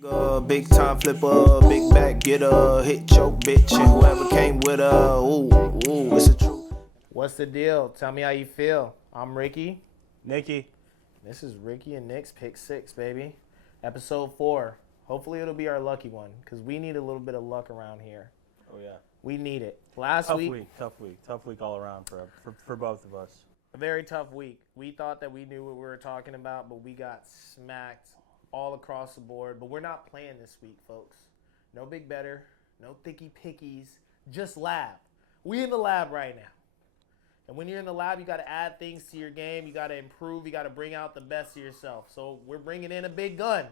Big time flipper, big back getter, hit choke bitch, and whoever came with her. Ooh, it's a truth. What's the deal? Tell me how you feel. I'm Ricky. Nikki. This is Ricky and Nick's Pick 6, baby. Episode 4. Hopefully it'll be our lucky one, because we need a little bit of luck around here. Oh, yeah. We need it. Tough week all around for both of us. A very tough week. We thought that we knew what we were talking about, but we got smacked all across the board. But we're not playing this week, folks. No Big Bettor, no Thickie Pickies, just lab. We in the lab right now. And when you're in the lab, you got to add things to your game. You got to improve. You got to bring out the best of yourself. So we're bringing in a big gun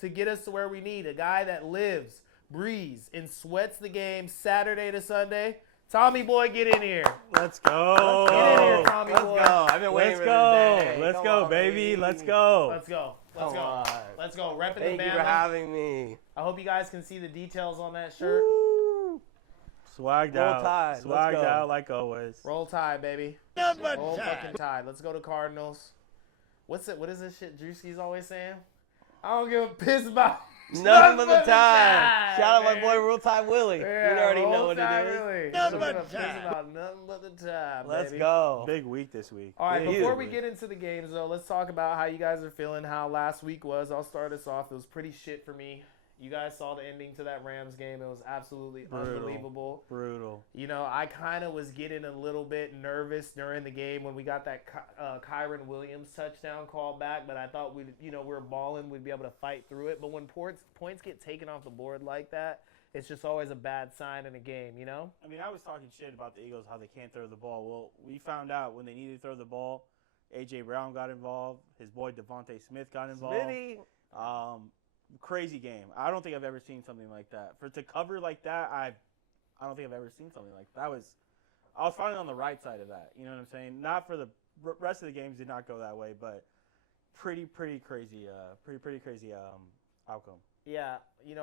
to get us to where we need. A guy that lives, breathes, and sweats the game Saturday to Sunday. Tommy boy, get in here. Let's go. Get in here, Tommy boy. Let's go. I've been waiting for this day. Let's Come go, on, baby. Let's go. Let's go. Come on. Let's go. Repping Thank the you Bama. for having me. I hope you guys can see the details on that shirt. Woo. Swagged Roll out. Tide. Let's Swagged go. out like always. Roll Tide, baby. Number Roll 10. fucking Tide. Let's go to Cardinals. What is this shit Drewski's always saying? I don't give a piss about Nothing but the Tide. time. Shout out my man. boy Roll Tide Willie. Yeah, you already Roll know what Tide, it is. Really. Nothing Don't but give a piss Tide. about nothing but the time. Let's baby. go. Big week this week. All right, Big before week. we get into the games, though, let's talk about how you guys are feeling, how last week was. I'll start us off. It was pretty shit for me. You guys saw the ending to that Rams game. It was absolutely unbelievable. Brutal. You know, I kind of was getting a little bit nervous during the game when we got that Kyron Williams touchdown call back, but I thought we were balling, we'd be able to fight through it. But when points get taken off the board like that, it's just always a bad sign in a game, you know? I mean, I was talking shit about the Eagles, how they can't throw the ball. Well, we found out when they needed to throw the ball, A.J. Brown got involved. His boy Devontae Smith got involved. Smitty. Crazy game. I don't think I've ever seen something like that. To cover like that, I don't think I've ever seen something like that. I was finally on the right side of that. You know what I'm saying? Not for the rest of the games did not go that way, but pretty crazy. Pretty crazy outcome. Yeah,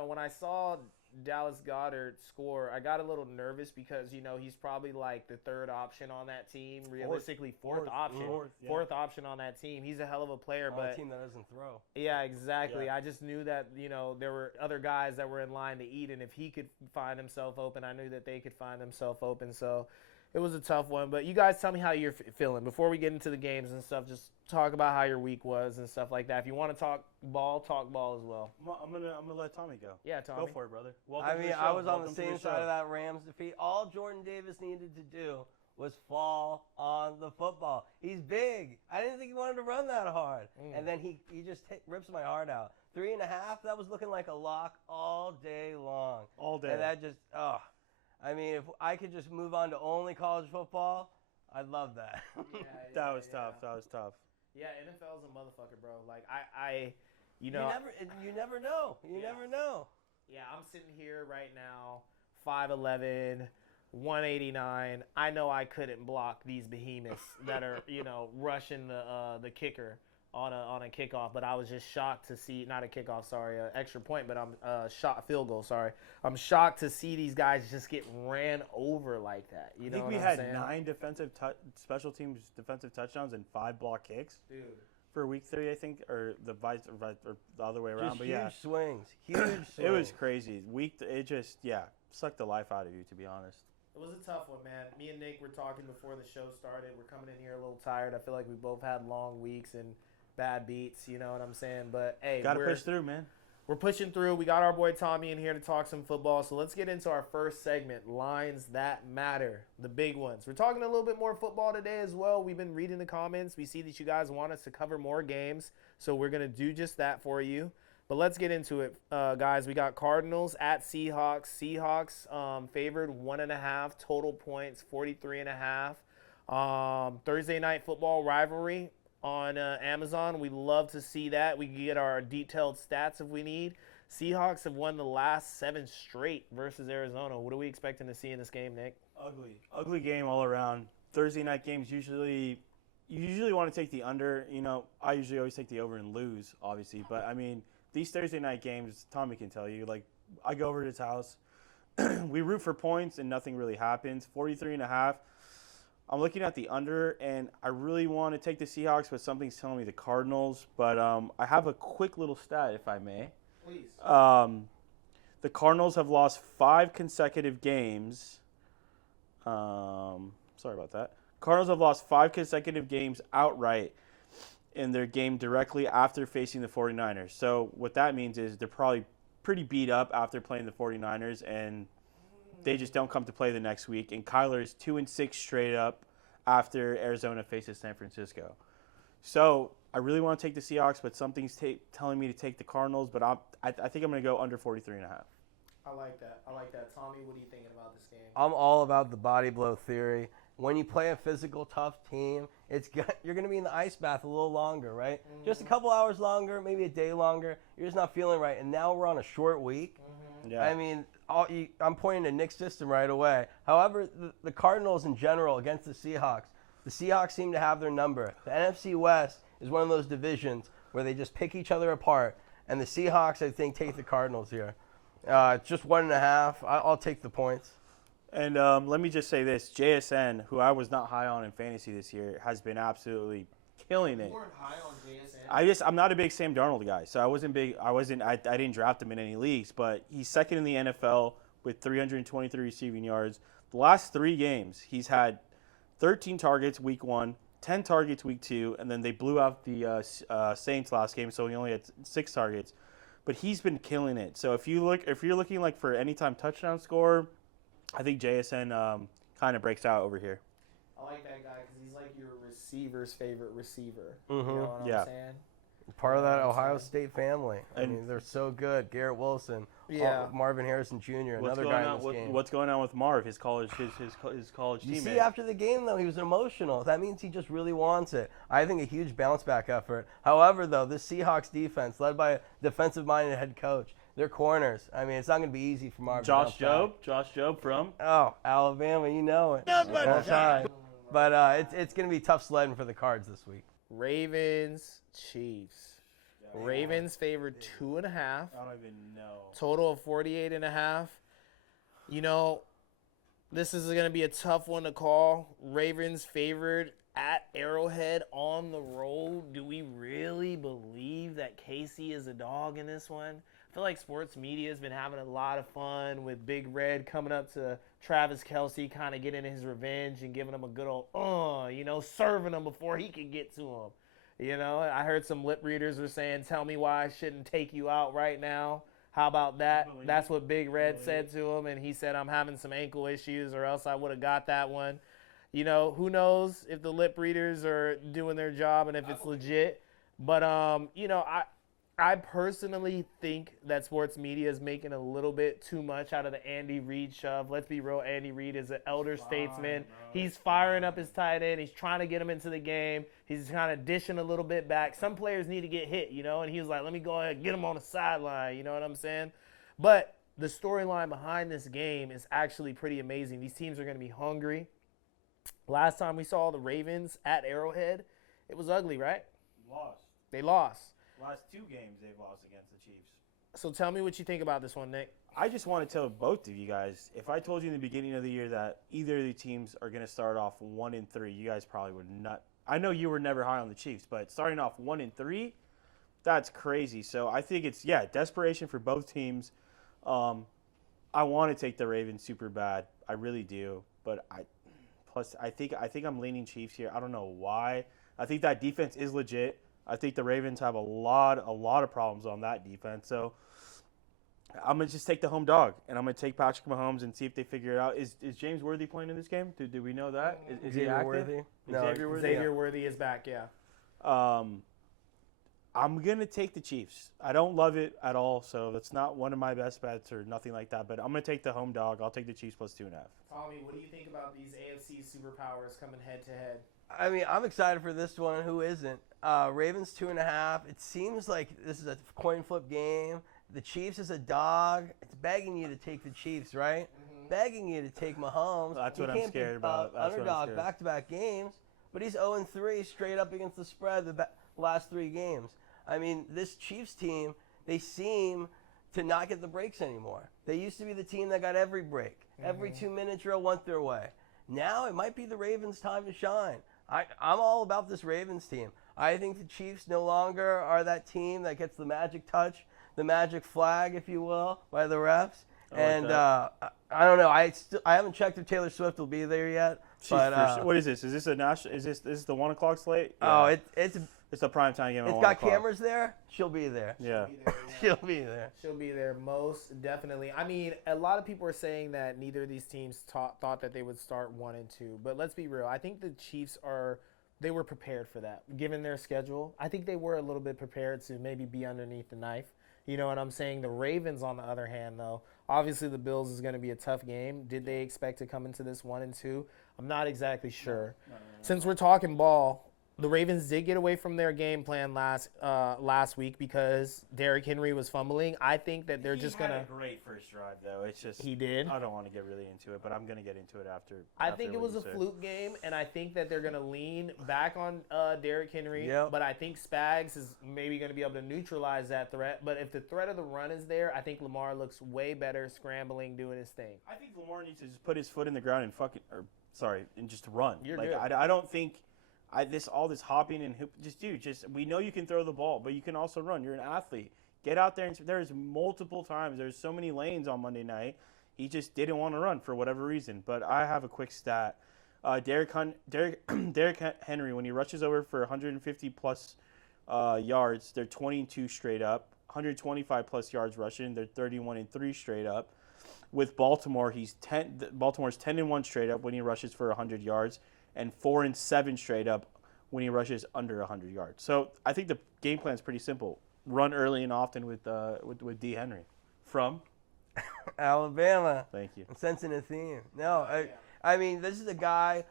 when I saw Dallas Goedert score, I got a little nervous because, he's probably like the third option on that team. Realistically, fourth option. Fourth option on that team. He's a hell of a player. On but a team that doesn't throw. Yeah, exactly. Yeah. I just knew that, there were other guys that were in line to eat, and if he could find himself open, I knew that they could find themselves open. So it was a tough one. But you guys tell me how you're feeling. Before we get into the games and stuff, just talk about how your week was and stuff like that. If you want to talk ball as well. I'm gonna let Tommy go. Yeah, Tommy. Go for it, brother. I was on the same side of that Rams defeat. All Jordan Davis needed to do was fall on the football. He's big. I didn't think he wanted to run that hard. And then he just rips my heart out. 3.5, that was looking like a lock all day long. All day. And that just, I mean, if I could just move on to only college football, I'd love that. That was tough. That was tough. Yeah, NFL's a motherfucker, bro. Like, you never know. You never know. Yeah, I'm sitting here right now, 5'11", 189. I know I couldn't block these behemoths that are, rushing the kicker on a kickoff, but I was just shocked to see, not a kickoff, sorry, an extra point, but I'm field goal, sorry. I'm shocked to see these guys just get ran over like that. I think we had 9 special teams defensive touchdowns and 5 block kicks. Dude. For week 3, I think, or the other way around. Just but huge yeah, swings. Huge swings. It was crazy. It just sucked the life out of you, to be honest. It was a tough one, man. Me and Nick were talking before the show started. We're coming in here a little tired. I feel like we both had long weeks and bad beats, you know what I'm saying? But, hey, Gotta push through, man. We're pushing through. We got our boy Tommy in here to talk some football. So let's get into our first segment, Lines That Matter, the big ones. We're talking a little bit more football today as well. We've been reading the comments. We see that you guys want us to cover more games, so we're going to do just that for you. But let's get into it, guys. We got Cardinals at Seahawks. Seahawks favored 1.5 total points, 43.5. Thursday night football rivalry on Amazon. We love to see that. We can get our detailed stats if we need. Seahawks have won the last 7 straight versus Arizona. What are we expecting to see in this game, Nick? Ugly game all around. Thursday night games you usually want to take the under. I usually always take the over and lose, obviously. But I mean, these Thursday night games, Tommy can tell you. Like, I go over to his house, we root for points, and nothing really happens. 43.5. I'm looking at the under, and I really want to take the Seahawks, but something's telling me the Cardinals. But I have a quick little stat, if I may. Please. The Cardinals have lost 5 consecutive games. Sorry about that. Cardinals have lost 5 consecutive games outright in their game directly after facing the 49ers. So what that means is they're probably pretty beat up after playing the 49ers, and they just don't come to play the next week. And Kyler is 2-6 straight up after Arizona faces San Francisco. So I really want to take the Seahawks, but something's telling me to take the Cardinals. But I think I'm going to go under 43.5. I like that. Tommy, what are you thinking about this game? I'm all about the body blow theory. When you play a physical, tough team, you're going to be in the ice bath a little longer, right? Mm-hmm. Just a couple hours longer, maybe a day longer. You're just not feeling right. And now we're on a short week. Mm-hmm. Yeah. I mean, I'm pointing to Nick's system right away. However, the Cardinals in general against the Seahawks seem to have their number. The NFC West is one of those divisions where they just pick each other apart. And the Seahawks, I think, take the Cardinals here. Just 1.5. I'll take the points. And let me just say this. JSN, who I was not high on in fantasy this year, has been absolutely killing it. You weren't high on JSN? I'm not a big Sam Darnold guy, so I didn't draft him in any leagues, but he's second in the NFL with 323 receiving yards. The last 3 games, he's had 13 targets week 1, 10 targets week 2, and then they blew out the Saints last game, so he only had 6 targets. But he's been killing it. So if you're looking like for anytime touchdown score, I think JSN kind of breaks out over here. I like that guy because he's like your receiver's favorite receiver. Mm-hmm. You know what I'm saying? Part of that Ohio State family. I mean, they're so good. Garrett Wilson, Marvin Harrison Jr., another guy in this game. What's going on with Marv, his college teammate? You see, after the game, though, he was emotional. That means he just really wants it. I think a huge bounce-back effort. However, though, this Seahawks defense, led by a defensive-minded head coach, their corners, I mean, it's not going to be easy for Marvin. Josh Jobe from? Oh, Alabama, you know it. All time. But it's going to be tough sledding for the Cards this week. Ravens, Chiefs. Ravens favored 2.5. I don't even know. Total of 48.5. You know, this is going to be a tough one to call. Ravens favored at Arrowhead on the road. Do we really believe that Casey is a dog in this one? I feel like sports media has been having a lot of fun with Big Red coming up to Travis Kelce, kind of getting his revenge and giving him a good old, serving him before he could get to him. You know, I heard some lip readers were saying, tell me why I shouldn't take you out right now. How about that? That's what Big Red said to him, and he said, I'm having some ankle issues or else I would have got that one. You know, who knows if the lip readers are doing their job and if it's legit. But, I personally think that sports media is making a little bit too much out of the Andy Reid shove. Let's be real, Andy Reid is an elder statesman. He's firing up his tight end. He's trying to get him into the game. He's kind of dishing a little bit back. Some players need to get hit, and he was like, let me go ahead and get him on the sideline, you know what I'm saying? But the storyline behind this game is actually pretty amazing. These teams are going to be hungry. Last time we saw the Ravens at Arrowhead, it was ugly, right? They lost. Last 2 games they've lost against the Chiefs. So tell me what you think about this one, Nick. I just want to tell both of you guys, if I told you in the beginning of the year that either of the teams are going to start off 1-3, you guys probably would not. I know you were never high on the Chiefs, but starting off 1-3, that's crazy. So I think it's, desperation for both teams. I want to take the Ravens super bad. I really do. But I think I'm leaning Chiefs here. I don't know why. I think that defense is legit. I think the Ravens have a lot of problems on that defense. So I'm going to just take the home dog, and I'm going to take Patrick Mahomes and see if they figure it out. Is James Worthy playing in this game? Do we know that? Is he active? Worthy? No, Xavier Worthy is back, yeah. I'm going to take the Chiefs. I don't love it at all, so that's not one of my best bets or nothing like that. But I'm going to take the home dog. I'll take the Chiefs plus 2.5. Tommy, what do you think about these AFC superpowers coming head-to-head? I mean, I'm excited for this one. Who isn't? Ravens 2.5. It seems like this is a coin flip game. The Chiefs is a dog. It's begging you to take the Chiefs, right? Mm-hmm. Begging you to take Mahomes. That's what I'm scared about. Underdog back-to-back games, but he's 0-3 straight up against the spread the last 3 games. I mean, this Chiefs team, they seem to not get the breaks anymore. They used to be the team that got every break. Mm-hmm. Every 2-minute drill went their way. Now it might be the Ravens' time to shine. I'm all about this Ravens team. I think the Chiefs no longer are that team that gets the magic touch the magic flag, if you will, by the refs. I like I don't know. I haven't checked if Taylor Swift will be there yet. But what is this? Is this a national? Is this the 1 o'clock slate? Oh, Yeah. it's a primetime game. It's got cameras there. She'll be there. Yeah. She'll be there. She'll be there most definitely. I mean, a lot of people are saying that neither of these teams thought that they would start 1 and 2. But let's be real. I think the Chiefs they were prepared for that, given their schedule. I think they were a little bit prepared to maybe be underneath the knife. You know what I'm saying? The Ravens, on the other hand, though, obviously the Bills is going to be a tough game. Did they expect to come into this 1 and 2? I'm not exactly sure. No. Since we're talking ball, the Ravens did get away from their game plan last week because Derrick Henry was fumbling. I think that they're just going to – He had a great first drive, though. It's just – He did? I don't want to get really into it, but I'm going to get into it after. I think it was a fluke game, and I think that they're going to lean back on Derrick Henry. Yep. But I think Spags is maybe going to be able to neutralize that threat. But if the threat of the run is there, I think Lamar looks way better scrambling, doing his thing. I think Lamar needs to just put his foot in the ground and just run. You're good. good. I don't think – all this hopping and we know you can throw the ball, but you can also run. You're an athlete. Get out there. And there's multiple times. There's so many lanes on Monday night. He just didn't want to run for whatever reason. But I have a quick stat. Derrick Henry, when he rushes over for 150-plus yards, they're 22 straight up. 125-plus yards rushing, they're 31-3 straight up. With Baltimore, Baltimore's 10-1 straight up when he rushes for 100 yards. And 4-7 straight up when he rushes under 100 yards. So I think the game plan is pretty simple: run early and often with D. Henry from Alabama. Thank you. I'm sensing a theme. No, I mean, this is a guy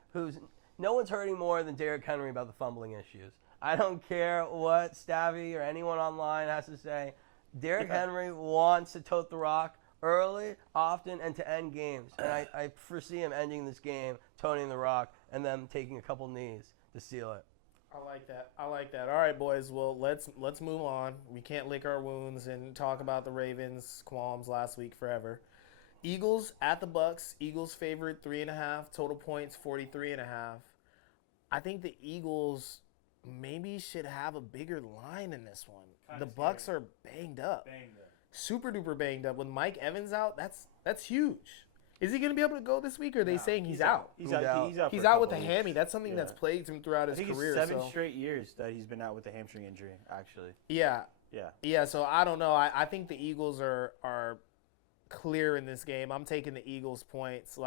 no one's hurting more than Derrick Henry about the fumbling issues. I don't care what Stavvy or anyone online has to say. Derrick Henry wants to tote the rock early, often, and to end games. And I foresee him ending this game, toting the rock, and them taking a couple knees to seal it. I like that. All right, boys. Well, let's move on. We can't lick our wounds and talk about the Ravens' qualms last week forever. Eagles at the Bucs. Eagles favored 3.5. Total points 43.5. I think the Eagles maybe should have a bigger line in this one. The Bucs are banged up. Super duper banged up. With Mike Evans out, that's huge. Is he going to be able to go this week, or are they saying he's out? He's out. He's out with a hammy. That's something that's plagued him throughout his career. It's 7 straight years that he's been out with a hamstring injury, actually. Yeah, so I don't know. I think the Eagles are clear in this game. I'm taking the Eagles points.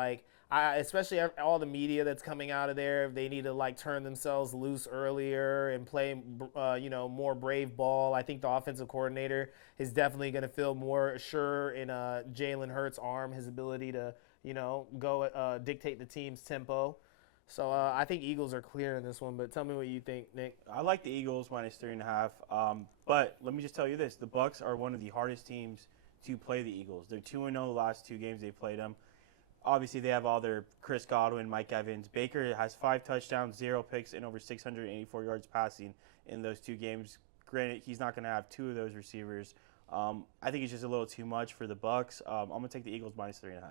Especially all the media that's coming out of there, they need to turn themselves loose earlier and play, more brave ball. I think the offensive coordinator is definitely going to feel more sure in Jalen Hurts' arm, his ability to, go dictate the team's tempo. So I think Eagles are clear in this one. But tell me what you think, Nick. I like the Eagles minus 3.5. But let me just tell you this: the Bucs are one of the hardest teams to play the Eagles. They're 2-0 the last 2 games they played them. Obviously, they have all their Chris Godwin, Mike Evans. Baker has 5 touchdowns, 0 picks, and over 684 yards passing in those 2 games. Granted, he's not going to have 2 of those receivers. I think it's just a little too much for the Bucs. I'm going to take the Eagles minus 3.5.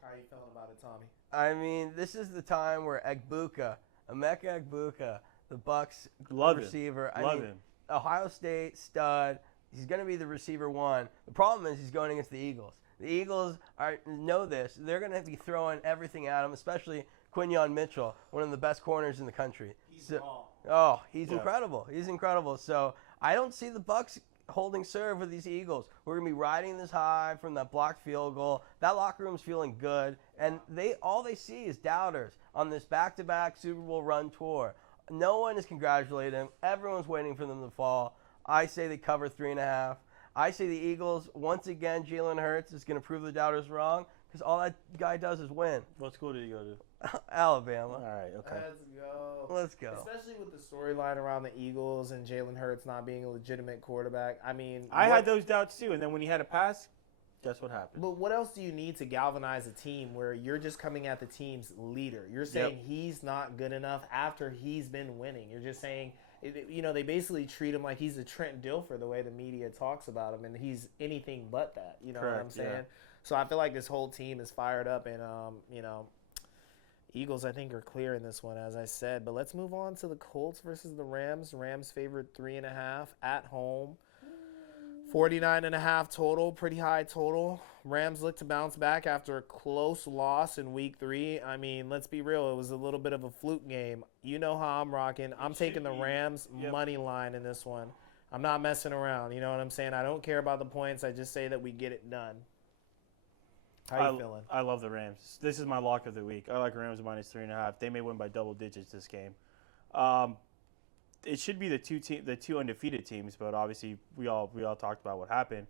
How are you feeling about it, Tommy? I mean, this is the time where Emeka Egbuka, the Bucs receiver. Love him. Ohio State stud. He's going to be the receiver 1. The problem is he's going against the Eagles. The Eagles know this. They're going to be throwing everything at him, especially Quinyon Mitchell, one of the best corners in the country. He's incredible. He's incredible. So I don't see the Bucs holding serve with these Eagles. We're going to be riding this high from that blocked field goal. That locker room's feeling good, and all they see is doubters on this back-to-back Super Bowl run tour. No one is congratulating them. Everyone's waiting for them to fall. I say they cover 3.5. I say the Eagles, once again, Jalen Hurts is going to prove the doubters wrong because all that guy does is win. What school did he go to? Alabama. All right, okay. Let's go. Especially with the storyline around the Eagles and Jalen Hurts not being a legitimate quarterback. I mean, I had those doubts too, and then when he had a pass, guess what happened? But what else do you need to galvanize a team where you're just coming at the team's leader? You're saying he's not good enough after he's been winning. You're just saying... they basically treat him like he's a Trent Dilfer the way the media talks about him, and he's anything but that. You know Correct, what I'm saying? yeah. So I feel like this whole team is fired up, and, Eagles, I think, are clear in this one, as I said. But let's move on to the Colts versus the Rams. Rams favored 3.5 at home. 49.5 total, pretty high total. Rams look to bounce back after a close loss in week 3. I mean, let's be real. It was a little bit of a fluke game. You know how I'm rocking. I'm taking the Rams money line in this one. I'm not messing around. You know what I'm saying? I don't care about the points. I just say that we get it done. How you feeling? I love the Rams. This is my lock of the week. I like Rams minus 3.5. They may win by double digits this game. It should be the two undefeated teams, but obviously we all talked about what happened.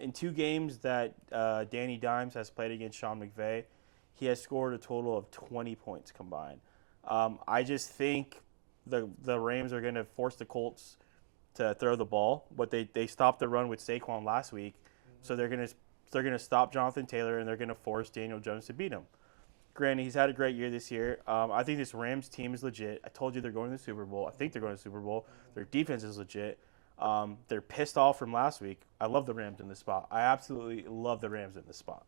In 2 games that Danny Dimes has played against Sean McVay, he has scored a total of 20 points combined. I just think the Rams are going to force the Colts to throw the ball, but they stopped the run with Saquon last week, so they're gonna stop Jonathan Taylor and they're gonna force Daniel Jones to beat him. Granted, he's had a great year this year. I think this Rams team is legit. I told you they're going to the Super Bowl. I think they're going to the Super Bowl. Their defense is legit. They're pissed off from last week. I love the Rams in this spot. I absolutely love the Rams in this spot.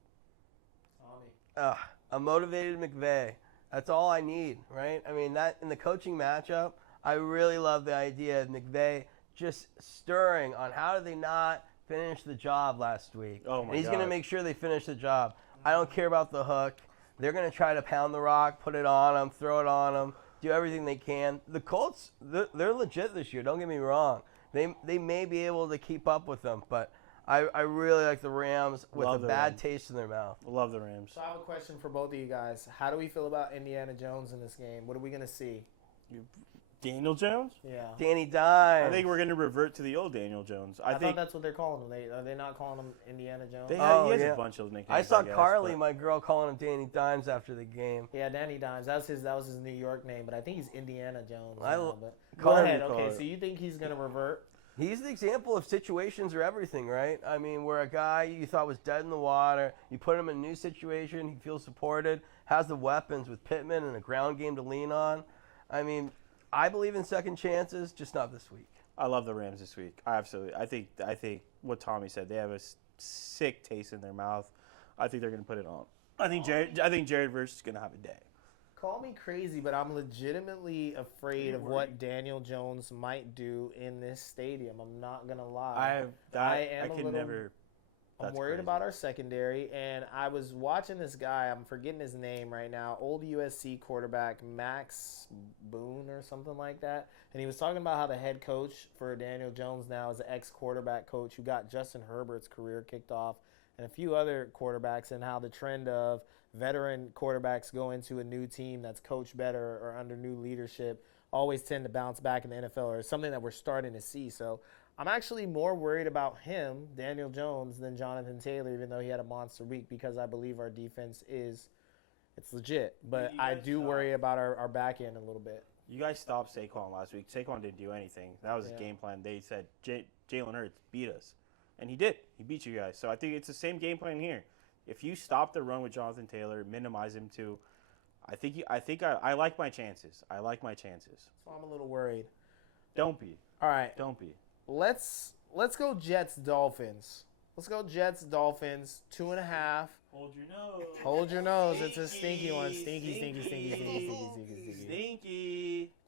A motivated McVay. That's all I need, right? I mean, that in the coaching matchup, I really love the idea of McVay just stirring on how did they not finish the job last week. Oh, my God. And he's going to make sure they finish the job. I don't care about the hook. They're going to try to pound the rock, put it on them, throw it on them, do everything they can. The Colts, they're legit this year. Don't get me wrong. They may be able to keep up with them, but I really like the Rams with a bad taste in their mouth. Love the Rams. So I have a question for both of you guys. How do we feel about Indiana Jones in this game? What are we going to see? Daniel Jones? Yeah. Danny Dimes. I think we're going to revert to the old Daniel Jones. I thought that's what they're calling him. Are they not calling him Indiana Jones? He has a bunch of nicknames. I saw guess, Carly, my girl, calling him Danny Dimes after the game. Yeah, Danny Dimes. That was his New York name, but I think he's Indiana Jones. Go ahead. Okay, so you think he's going to revert? He's the example of situations are everything, right? I mean, where a guy you thought was dead in the water, you put him in a new situation, he feels supported, has the weapons with Pittman and a ground game to lean on. I mean, I believe in second chances, just not this week. I love the Rams this week. I think what Tommy said. They have a sick taste in their mouth. I think they're going to put it on. I think Jared Verse is going to have a day. Call me crazy, but I'm legitimately afraid of what Daniel Jones might do in this stadium. I'm not going to lie. I'm worried about our secondary, and I was watching this guy. I'm forgetting his name right now. Old USC quarterback Max Boone or something like that. And he was talking about how the head coach for Daniel Jones now is an ex-quarterback coach who got Justin Herbert's career kicked off and a few other quarterbacks, and how the trend of veteran quarterbacks go into a new team that's coached better or under new leadership always tend to bounce back in the NFL, or something that we're starting to see. So I'm actually more worried about him, Daniel Jones, than Jonathan Taylor, even though he had a monster week, because I believe our defense it's legit. But I do worry about our back end a little bit. You guys stopped Saquon last week. Saquon didn't do anything. That was his game plan. They said, Jalen Hurts beat us. And he did. He beat you guys. So I think it's the same game plan here. If you stop the run with Jonathan Taylor, minimize him to, I like my chances. I like my chances. So I'm a little worried. Don't be. All right. Don't be. Let's go Jets Dolphins. Let's go Jets Dolphins 2.5. Hold your nose. Hold your nose. It's a stinky one. Stinky.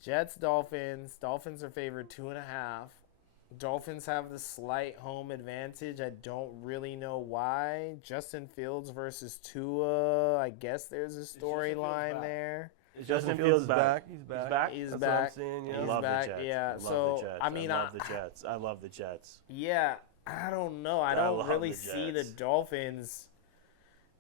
Jets Dolphins. Dolphins are favored 2.5. Dolphins have the slight home advantage. I don't really know why. Justin Fields versus Tua. I guess there's a storyline there. Justin Fields back. He's back. He's That's back. what I'm saying, yeah. I love the Jets. Yeah. I love the Jets. Yeah. I don't know. I don't really see the Dolphins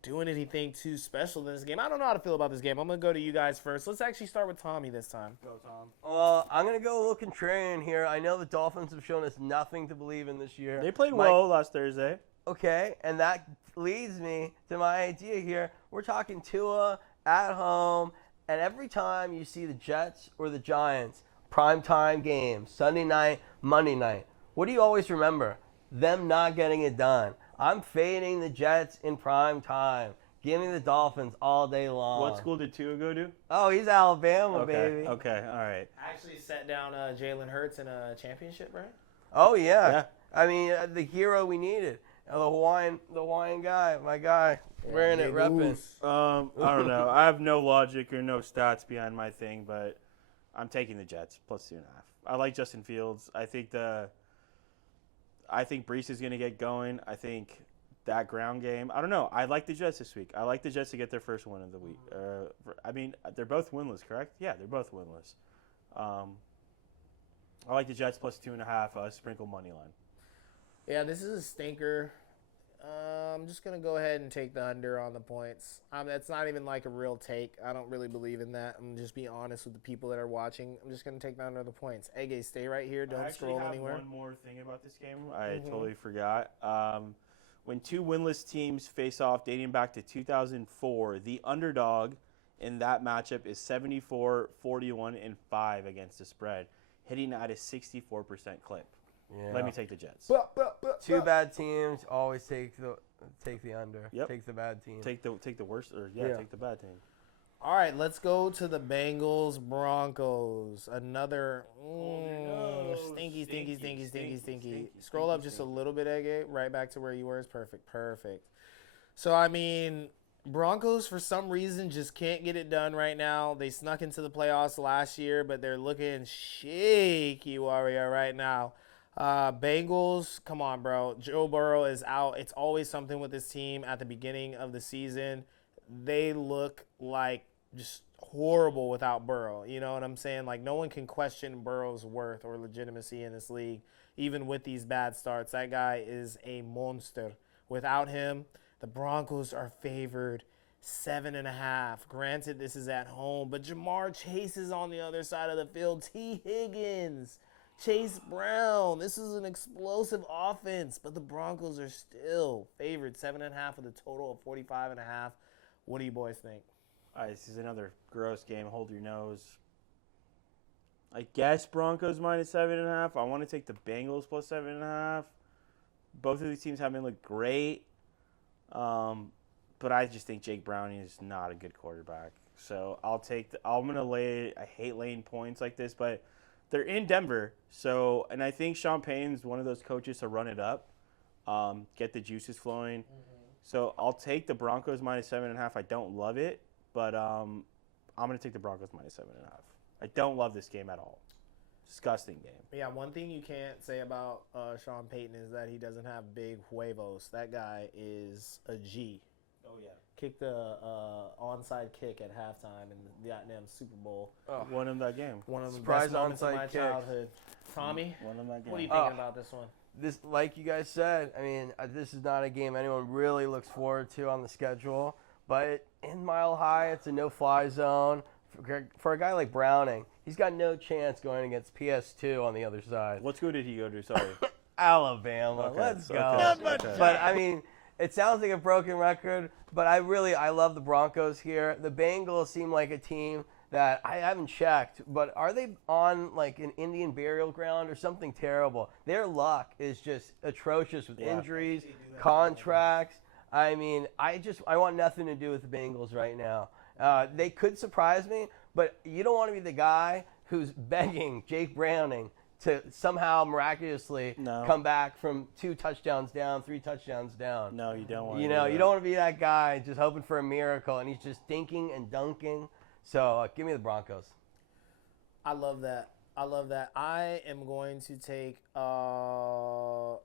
doing anything too special in this game. I don't know how to feel about this game. I'm going to go to you guys first. Let's actually start with Tommy this time. Go, Tom. Well, I'm going to go a little contrarian here. I know the Dolphins have shown us nothing to believe in this year. They played well last Thursday. Okay, and that leads me to my idea here. We're talking Tua at home, and every time you see the Jets or the Giants, primetime games, Sunday night, Monday night, what do you always remember? Them not getting it done. I'm fading the Jets in prime time. Give me the Dolphins all day long. What school did Tua go to? Oh, he's Alabama, baby. Okay, all right. Actually set down Jalen Hurts in a championship, right? Oh, yeah. I mean, the hero we needed. The Hawaiian guy, my guy, wearing it, repping. I don't know. I have no logic or no stats behind my thing, but I'm taking the Jets plus 2.5. I like Justin Fields. I think I think Brees is going to get going. I think that ground game. I don't know. I like the Jets this week. I like the Jets to get their first win of the week. I mean, they're both winless, correct? Yeah, they're both winless. I like the Jets plus 2.5. Sprinkle money line. Yeah, this is a stinker. I'm just going to go ahead and take the under on the points. That's not even like a real take. I don't really believe in that. I'm going to just be honest with the people that are watching. I'm just going to take the under the points. Ege, stay right here. Don't scroll anywhere. I actually have one more thing about this game. I totally forgot. When two winless teams face off dating back to 2004, the underdog in that matchup is 74, 41, and 5 against the spread, hitting at a 64% clip. Yeah. Let me take the Jets. Two bad teams, always take the under. Yep. Take the bad team. Take the worst, or take the bad team. All right, let's go to the Bengals Broncos. Another stinky. Scroll up just a little bit, Ege. Right back to where you were. It's perfect. So, I mean, Broncos, for some reason, just can't get it done right now. They snuck into the playoffs last year, but they're looking shaky warrior right now. Bengals, come on, bro. Joe Burrow is out. It's always something with this team at the beginning of the season. They look like just horrible without Burrow. You know what I'm saying? Like, no one can question Burrow's worth or legitimacy in this league, even with these bad starts. That guy is a monster. Without him, the Broncos are favored 7.5. Granted, this is at home, but Jamar Chase is on the other side of the field. T. Higgins, Chase Brown. This is an explosive offense, but the Broncos are still favored 7.5 with a total of 45.5. What do you boys think? All right, this is another gross game. Hold your nose. I guess Broncos minus 7.5. I want to take the Bengals plus 7.5. Both of these teams haven't looked great, but I just think Jake Browning is not a good quarterback. So I'm gonna lay. I hate laying points like this, but they're in Denver. So, and I think Sean Payton's one of those coaches to run it up, get the juices flowing. So I'll take the Broncos minus 7.5. I don't love it, but I'm going to take the Broncos minus 7.5. I don't love this game at all. Disgusting game. Yeah, one thing you can't say about Sean Payton is that he doesn't have big huevos. That guy is a G. Oh, yeah. Kicked the onside kick at halftime in the goddamn Super Bowl. Won him that game. One of the Surprise best moments of my onside kick. childhood. Tommy, Won him that game. what are you thinking about this one? This, like you guys said, I mean, this is not a game anyone really looks forward to on the schedule. But in Mile High, it's a no-fly zone. For a guy like Browning, he's got no chance going against PS2 on the other side. What school did he go to? Sorry. Alabama. Okay, Let's go. okay. But, I mean, it sounds like a broken record, but I love the Broncos here. The Bengals seem like a team that I haven't checked, but are they on like an Indian burial ground or something terrible? Their luck is just atrocious with injuries, contracts. I mean, I want nothing to do with the Bengals right now. They could surprise me, but you don't want to be the guy who's begging Jake Browning to somehow miraculously come back from 2 touchdowns down, 3 touchdowns down. No, you don't want to. You don't want to be that guy just hoping for a miracle, and he's just dinking and dunking. So give me the Broncos. I love that. I am going to take the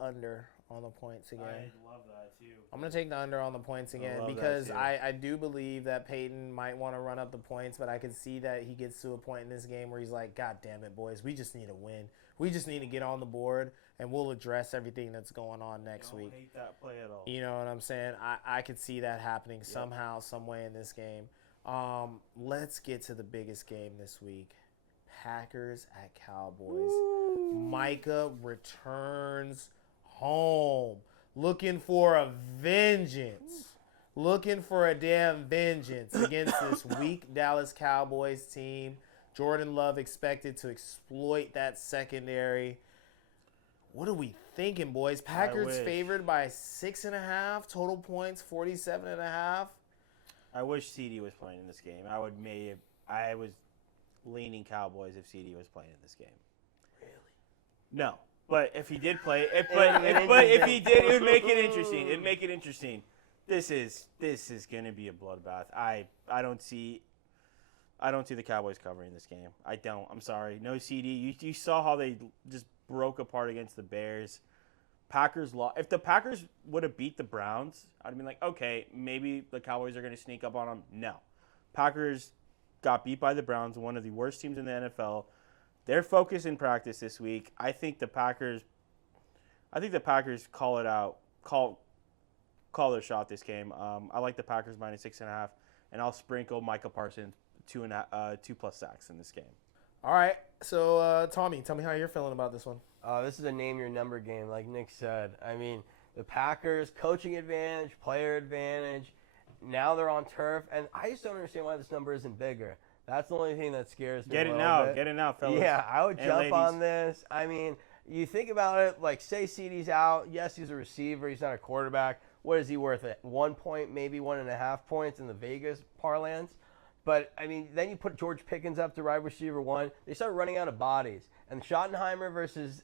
under on the points again. I love that too. I'm going to take the under on the points again because I do believe that Peyton might want to run up the points, but I can see that he gets to a point in this game where he's like, God damn it, boys, we just need to win. We just need to get on the board, and we'll address everything that's going on next week. I don't hate that play at all. You know what I'm saying? I could see that happening somehow, some way in this game. Let's get to the biggest game this week. Packers at Cowboys. Micah returns home. Looking for a vengeance. Looking for a damn vengeance against this weak Dallas Cowboys team. Jordan Love expected to exploit that secondary. What are we thinking, boys? Packers favored by 6.5. Total points, 47.5. I wish CD was playing in this game. I was leaning Cowboys if CD was playing in this game. Really? No, but if he did play, if he did, it would make it interesting. It'd make it interesting. This is going to be a bloodbath. I don't see the Cowboys covering this game. I don't. I'm sorry. No CD. You saw how they just broke apart against the Bears. Packers lost. If the Packers would have beat the Browns, I'd have been like, okay, maybe the Cowboys are going to sneak up on them. No. Packers got beat by the Browns, one of the worst teams in the NFL. They're focused in practice this week. I think the Packers call it out, call their shot this game. I like the Packers -6.5, and I'll sprinkle Micah Parsons 2+ sacks in this game. All right, so Tommy, tell me how you're feeling about this one. This is a name your number game, like Nick said. I mean, the Packers, coaching advantage, player advantage. Now they're on turf, and I just don't understand why this number isn't bigger. That's the only thing that scares me. Get a it little now, bit. get it now, fellas. Yeah, I would and jump ladies. on this. I mean, you think about it, like say CeeDee's out. Yes, he's a receiver. He's not a quarterback. What is he worth? At 1 point, maybe 1.5 points in the Vegas parlance. But, I mean, then you put George Pickens up to wide receiver 1. They start running out of bodies. And Schottenheimer versus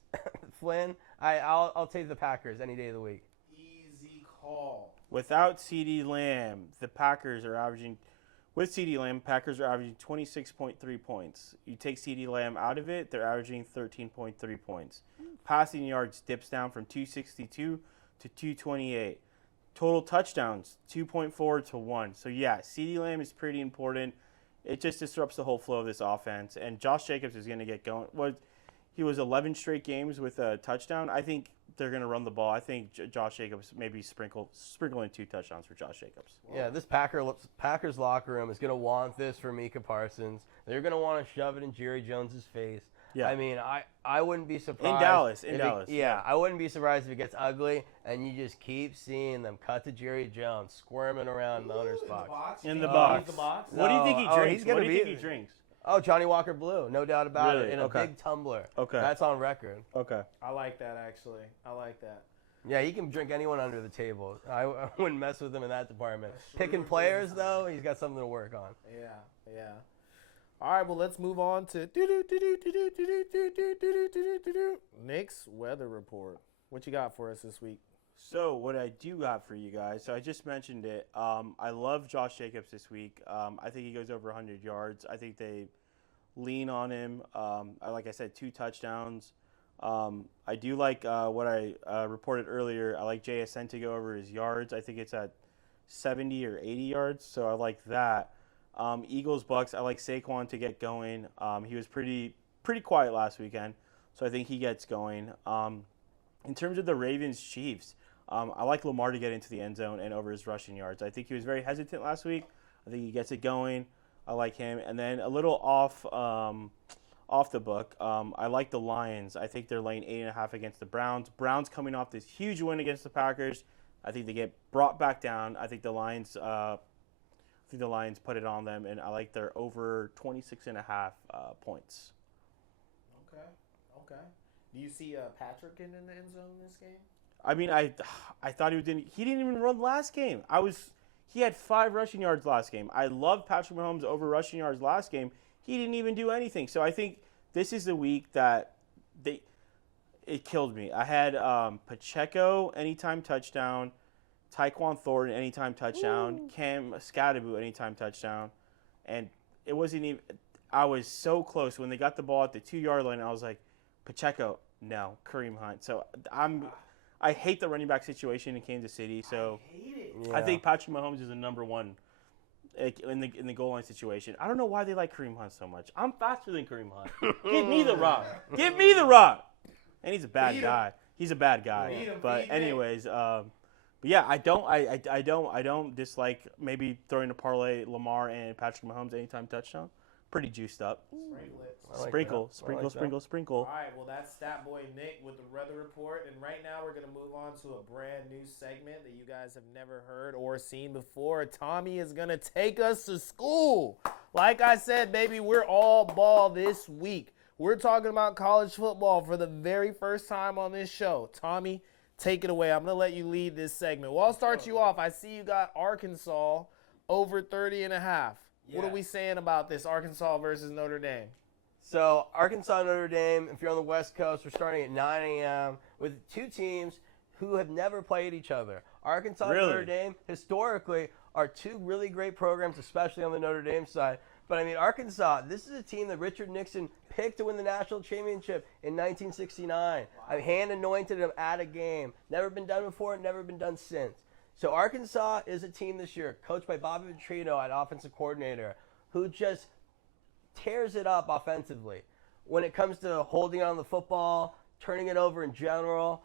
Flynn, I'll take the Packers any day of the week. Easy call. Without CeeDee Lamb, the Packers are averaging – with CeeDee Lamb, Packers are averaging 26.3 points. You take CeeDee Lamb out of it, they're averaging 13.3 points. Passing yards dips down from 262 to 228. Total touchdowns, 2.4 to 1. So, yeah, CeeDee Lamb is pretty important. It just disrupts the whole flow of this offense. And Josh Jacobs is going to get going. He was 11 straight games with a touchdown. I think they're going to run the ball. I think Josh Jacobs maybe sprinkle in 2 touchdowns for Josh Jacobs. Yeah, this Packers locker room is going to want this for Micah Parsons. They're going to want to shove it in Jerry Jones's face. Yeah. I mean, I wouldn't be surprised. In Dallas. Yeah, I wouldn't be surprised if it gets ugly and you just keep seeing them cut to Jerry Jones squirming around in the owner's box. In the box. What do you think he drinks? He's gonna What do you think he drinks? Oh, Johnny Walker Blue, no doubt about Really? it, in Okay. a big tumbler. Okay. That's on record. Okay. I like that, actually. I like that. Yeah, he can drink anyone under the table. I wouldn't mess with him in that department. Picking players, though, he's got something to work on. Yeah. All right, well, let's move on to Nick's weather report. What you got for us this week? So what I do got for you guys, so I just mentioned it. I love Josh Jacobs this week. I think he goes over 100 yards. I think they lean on him. Like I said, 2 touchdowns. I do like what I reported earlier. I like JSN to go over his yards. I think it's at 70 or 80 yards, so I like that. Eagles, Bucs, I like Saquon to get going. He was pretty quiet last weekend, so I think he gets going. In terms of the Ravens, Chiefs, I like Lamar to get into the end zone and over his rushing yards. I think he was very hesitant last week. I think he gets it going. I like him. And then a little off the book, I like the Lions. I think they're laying 8.5 against the Browns. Browns coming off this huge win against the Packers. I think they get brought back down. I think the Lions put it on them, and I like their over 26.5 points. Okay. Do you see Patrick in the end zone in this game? I mean, I thought he didn't even run last game. He had 5 rushing yards last game. I love Patrick Mahomes over rushing yards last game. He didn't even do anything. So I think this is the week that it killed me. I had Pacheco anytime touchdown, Tyquan Thornton anytime touchdown, Cam Scatterbo anytime touchdown, and it wasn't even. I was so close when they got the ball at the 2-yard line. I was like, Pacheco, no, Kareem Hunt. So I hate the running back situation in Kansas City. So I hate it. Yeah. I think Patrick Mahomes is the number one in the goal line situation. I don't know why they like Kareem Hunt so much. I'm faster than Kareem Hunt. Give me the rock. Give me the rock. And he's a bad guy. He's a bad guy. But anyways, but yeah, I don't dislike maybe throwing a parlay Lamar and Patrick Mahomes anytime touchdown. Pretty juiced up. Sprinkle. All right, well, that's Stat Boy Nick with the weather report. And right now we're going to move on to a brand new segment that you guys have never heard or seen before. Tommy is going to take us to school. Like I said, baby, we're all ball this week. We're talking about college football for the very first time on this show. Tommy, take it away. I'm going to let you lead this segment. Well, I'll start you off. I see you got Arkansas over 30.5. What are we saying about this Arkansas versus Notre Dame? So, Arkansas, Notre Dame, if you're on the West Coast, we're starting at 9 a.m. with 2 teams who have never played each other. Arkansas and Notre Dame, historically, are 2 really great programs, especially on the Notre Dame side. But, I mean, Arkansas, this is a team that Richard Nixon picked to win the national championship in 1969. I hand anointed him at a game. Never been done before, never been done since. So Arkansas is a team this year, coached by Bobby Petrino at offensive coordinator, who just tears it up offensively. When it comes to holding on the football, turning it over in general,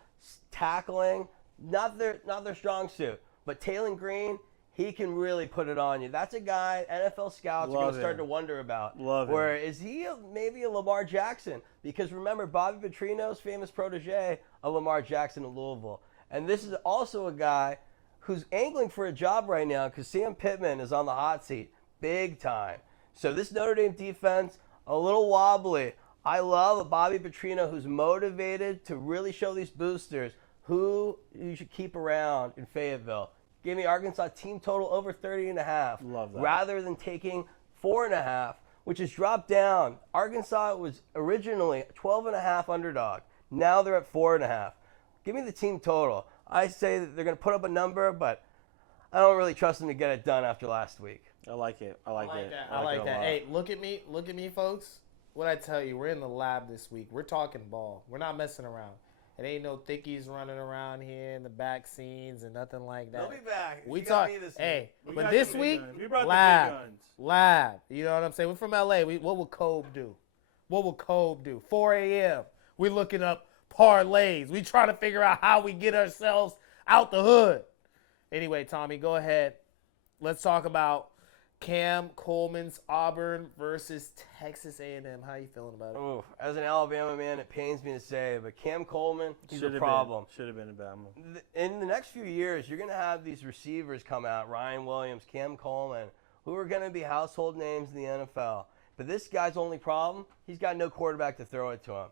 tackling, not their strong suit. But Taylor Green, he can really put it on you. That's a guy NFL scouts are going to start to wonder about. Where is he maybe a Lamar Jackson? Because remember, Bobby Petrino's famous protege of Lamar Jackson in Louisville. And this is also a guy who's angling for a job right now because Sam Pittman is on the hot seat big time. So this Notre Dame defense, a little wobbly. I love a Bobby Petrino who's motivated to really show these boosters who you should keep around in Fayetteville. Give me Arkansas team total over 30.5. Love that. Rather than taking 4.5, which has dropped down. Arkansas was originally 12.5 underdog. Now they're at 4.5. Give me the team total. I say that they're going to put up a number, but I don't really trust them to get it done after last week. I like it. I like it. I like that. Hey, look at me, folks. What I tell you, we're in the lab this week. We're talking ball. We're not messing around. It ain't no thickies running around here in the back scenes and nothing like that. They'll be back. We talk. Hey, but this week, lab. You know what I'm saying? We're from LA. What will Kobe do? 4 a.m. We looking up parlays. We trying to figure out how we get ourselves out the hood. Anyway, Tommy, go ahead. Let's talk about Cam Coleman's Auburn versus Texas A&M. How you feeling about it? Ooh, as an Alabama man, it pains me to say, but Cam Coleman, he's a problem. Should have been Alabama. In the next few years, you're going to have these receivers come out, Ryan Williams, Cam Coleman, who are going to be household names in the NFL. But this guy's only problem, he's got no quarterback to throw it to him.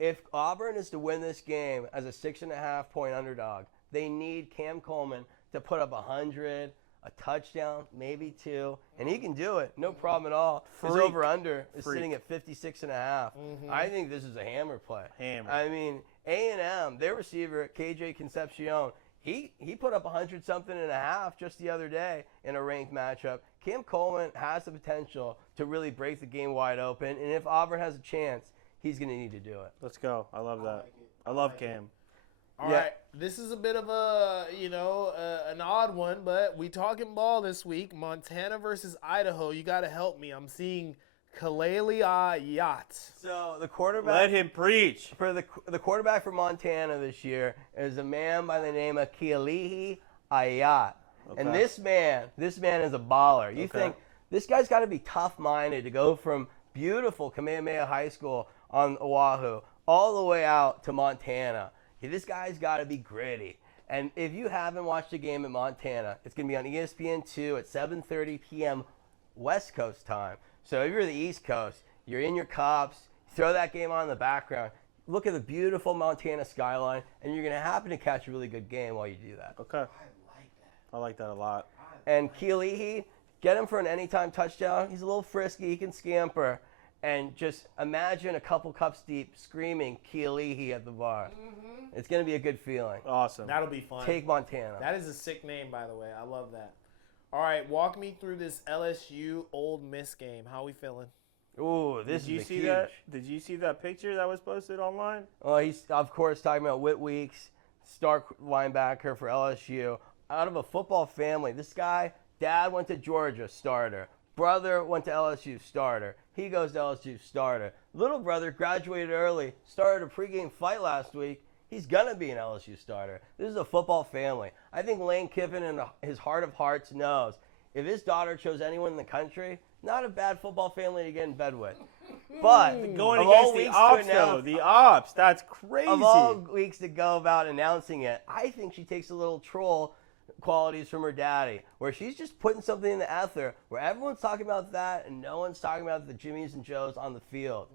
If Auburn is to win this game as a 6.5-point underdog, they need Cam Coleman to put up 100, a touchdown, maybe 2, and he can do it. No problem at all. His over-under is sitting at 56.5. I think this is a hammer play. I mean, A&M, their receiver, KJ Concepcion, he put up 100-something.5 just the other day in a ranked matchup. Cam Coleman has the potential to really break the game wide open, and if Auburn has a chance, he's going to need to do it. Let's go. I love that. I love Cam. All right, this is a bit of an odd one, but we talking ball this week. Montana versus Idaho. You got to help me. I'm seeing Kaleli Yacht. So the quarterback. Let him preach. For the quarterback for Montana this year is a man by the name of Kealihi Ayat. Okay. And this man is a baller. You think this guy's got to be tough-minded to go from beautiful Kamehameha High School on Oahu all the way out to Montana. This guy's got to be gritty. And if you haven't watched a game in Montana, it's going to be on ESPN2 at 7:30 p.m. West Coast time. So if you're the East Coast, you're in your cups, throw that game on in the background, look at the beautiful Montana skyline, and you're going to happen to catch a really good game while you do that. Okay. I like that a lot. And Kealihi, get him for an anytime touchdown. He's a little frisky. He can scamper. And just imagine a couple cups deep screaming Kealihi at the bar. It's going to be a good feeling. Awesome. That'll be fun. Take Montana. That is a sick name, by the way. I love that. All right, walk me through this LSU Ole Miss game. How we feeling? Ooh, this Did you is see huge. that? Did you see that picture that was posted online? Oh, he's, of course, talking about Whit Weeks, star linebacker for LSU. Out of a football family, this guy, dad went to Georgia, starter. Brother went to LSU, starter. He goes to LSU, starter. Little brother graduated early, started a pregame fight last week. He's going to be an LSU starter. This is a football family. I think Lane Kiffin in his heart of hearts knows if his daughter chose anyone in the country, not a bad football family to get in bed with. But going against the ops, though. The ops. That's crazy. Of all weeks to go about announcing it, I think she takes a little troll qualities from her daddy, where she's just putting something in the ether where everyone's talking about that and no one's talking about the Jimmys and Joes on the field.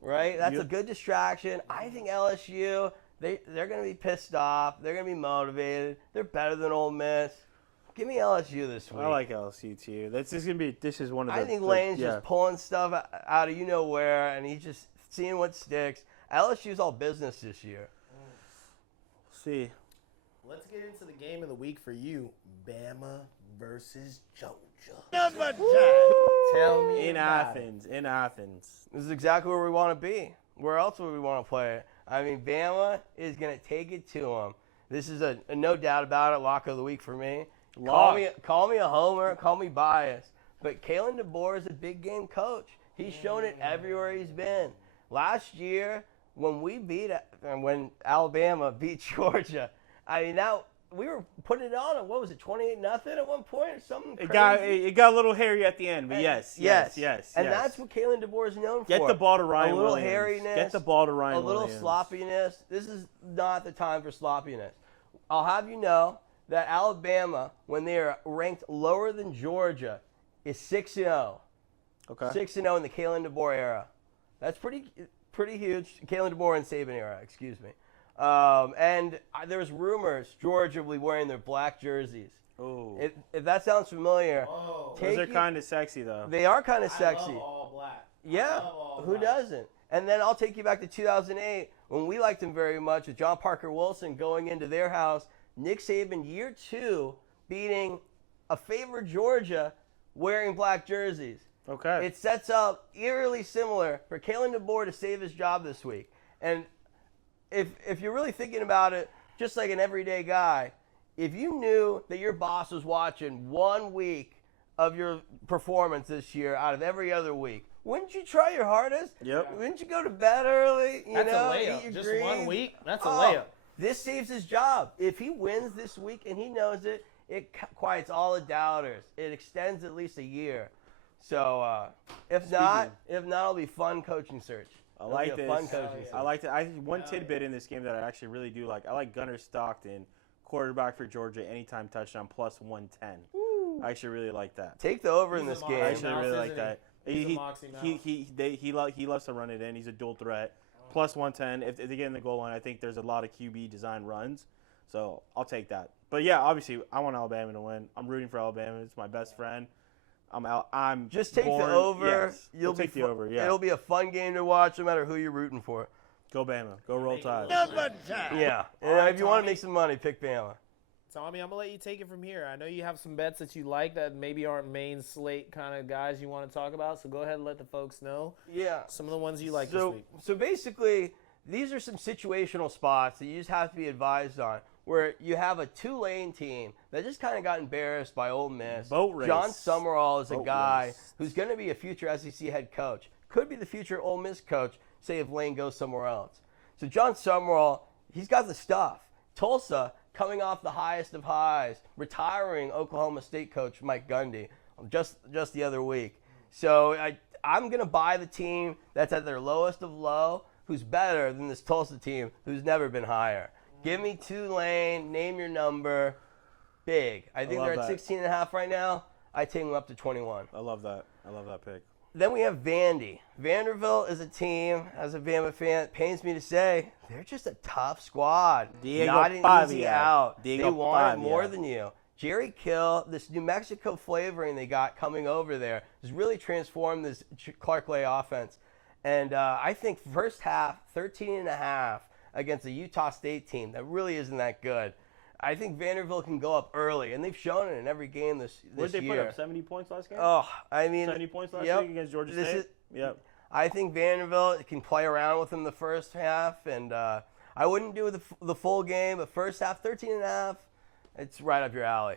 Right? That's a good distraction. I think LSU, they're going to be pissed off. They're going to be motivated. They're better than Ole Miss. Give me LSU this week. I like LSU too. This is one of the. I think Lane's just pulling stuff out of you know where, and he's just seeing what sticks. LSU's all business this year. See. Let's get into the game of the week for you. Bama versus Georgia. Tell me In Athens. This is exactly where we want to be. Where else would we want to play it? I mean, Bama is going to take it to them. This is a no doubt about it, lock of the week for me. Call me a homer, call me biased. But Kalen DeBoer is a big game coach. He's shown it everywhere he's been. Last year, when Alabama beat Georgia, I mean, now we were putting it on. What was it, 28-0 at one point or something crazy? It got a little hairy at the end, but yes. And that's what Kalen DeBoer is known for. Get the ball to Ryan Williams. A little hairiness. Get the ball to Ryan Williams. A little sloppiness. This is not the time for sloppiness. I'll have you know that Alabama, when they are ranked lower than Georgia, is 6-0. Okay. 6-0 in the Kalen DeBoer era. That's pretty huge. Kalen DeBoer and Saban era, excuse me. And there's rumors Georgia will be wearing their black jerseys. Ooh. If that sounds familiar, those are kind of sexy though. They are kind of sexy. I love all black. Yeah, who doesn't? And then I'll take you back to 2008 when we liked him very much with John Parker Wilson going into their house. Nick Saban, year 2, beating a favored Georgia wearing black jerseys. Okay. It sets up eerily similar for Kalen DeBoer to save his job this week. And if you're really thinking about it, just like an everyday guy, if you knew that your boss was watching 1 week of your performance this year out of every other week, wouldn't you try your hardest? Yep. Wouldn't you go to bed early? That's know, a layup. eat your Just greens? 1 week? That's a layup. This saves his job. If he wins this week and he knows it, it quiets all the doubters. It extends at least a year. So if not, it'll be fun coaching search. I like this. Fun coaching search. I like that. One tidbit in this game that I actually really do like. I like Gunnar Stockton, quarterback for Georgia, anytime touchdown plus 110. Woo. I actually really like that. Take the over in this game. I actually really like that. He loves to run it in. He's a dual threat. Plus 110. If they get in the goal line, I think there's a lot of QB design runs. So I'll take that. But yeah, obviously I want Alabama to win. I'm rooting for Alabama. It's my best friend. I'm just take born, the over. Yes, you'll take the over. Yeah, it'll be a fun game to watch, no matter who you're rooting for. Go Bama. Go Roll Tide. Yeah. Right, if you want to make some money, pick Bama. Tommy, I'm going to let you take it from here. I know you have some bets that you like that maybe aren't main slate kind of guys you want to talk about, so go ahead and let the folks know some of the ones you like this week. So basically, these are some situational spots that you just have to be advised on, where you have a Tulane team that just kind of got embarrassed by Ole Miss. Boat race. John Summerall is a guy race. who's going to be a future SEC head coach. Could be the future Ole Miss coach, say if Lane goes somewhere else. So John Summerall, he's got the stuff. Tulsa, coming off the highest of highs, retiring Oklahoma State coach Mike Gundy just the other week. So I'm going to buy the team that's at their lowest of low, who's better than this Tulsa team who's never been higher. Give me Tulane, name your number, big. I think they're at 16.5 right now. I take them up to 21. I love that. I love that pick. Then we have Vandy. Vanderbilt is a team, as a Bama fan, it pains me to say, they're just a tough squad. Not an easy out. They want it more than you. Jerry Kill, this New Mexico flavoring they got coming over there, has really transformed this Clark Lay offense. And I think first half, 13.5 against a Utah State team that really isn't that good. I think Vanderbilt can go up early, and they've shown it in every game this year. What did they put up, 70 points last game? Oh, I mean, 70 points last week against Georgia State? Yep. I think Vanderbilt can play around with them the first half, and I wouldn't do the full game, but first half, 13.5, it's right up your alley.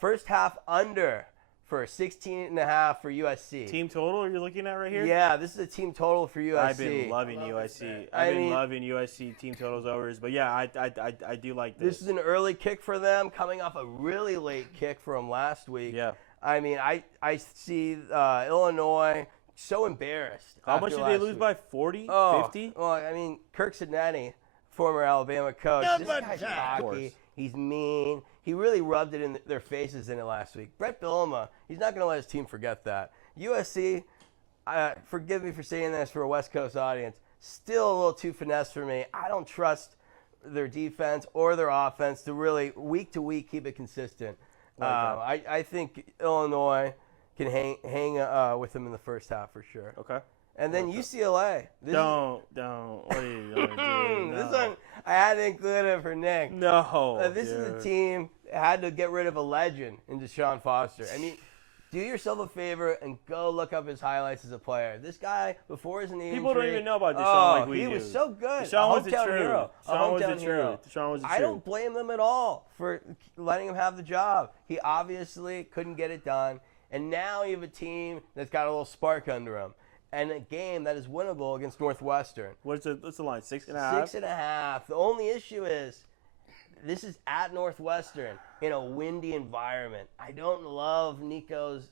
First half under for 16.5 for USC. Team total you're looking at right here? Yeah, this is a team total for USC. I've been loving USC. I've been loving USC team totals overs. But yeah, I do like this. This is an early kick for them, coming off a really late kick from last week. Yeah. I mean, I see Illinois so embarrassed. How much did they lose by? 40? 50? Well, I mean, Kirk Cincinnati, former Alabama coach. This guy's cocky. He's mean. He really rubbed it in their faces in it last week. Brett Bielema, he's not going to let his team forget that. USC, forgive me for saying this for a West Coast audience, still a little too finesse for me. I don't trust their defense or their offense to really, week to week, keep it consistent. I think Illinois can hang with them in the first half for sure. Okay. And then UCLA. Don't. What are you going to do? This one, I had to include it for Nick. No. This is a team that had to get rid of a legend in Deshaun Foster. I mean, do yourself a favor and go look up his highlights as a player. This guy, before his knee injury. People don't even know about Deshaun like we do. He was so good. Deshaun was the truth. Hero. Deshaun was the truth. Deshaun was the truth. I don't blame them at all for letting him have the job. He obviously couldn't get it done. And now you have a team that's got a little spark under him. And a game that is winnable against Northwestern. What's the line? 6.5? 6.5. The only issue is this is at Northwestern in a windy environment. I don't love Nico's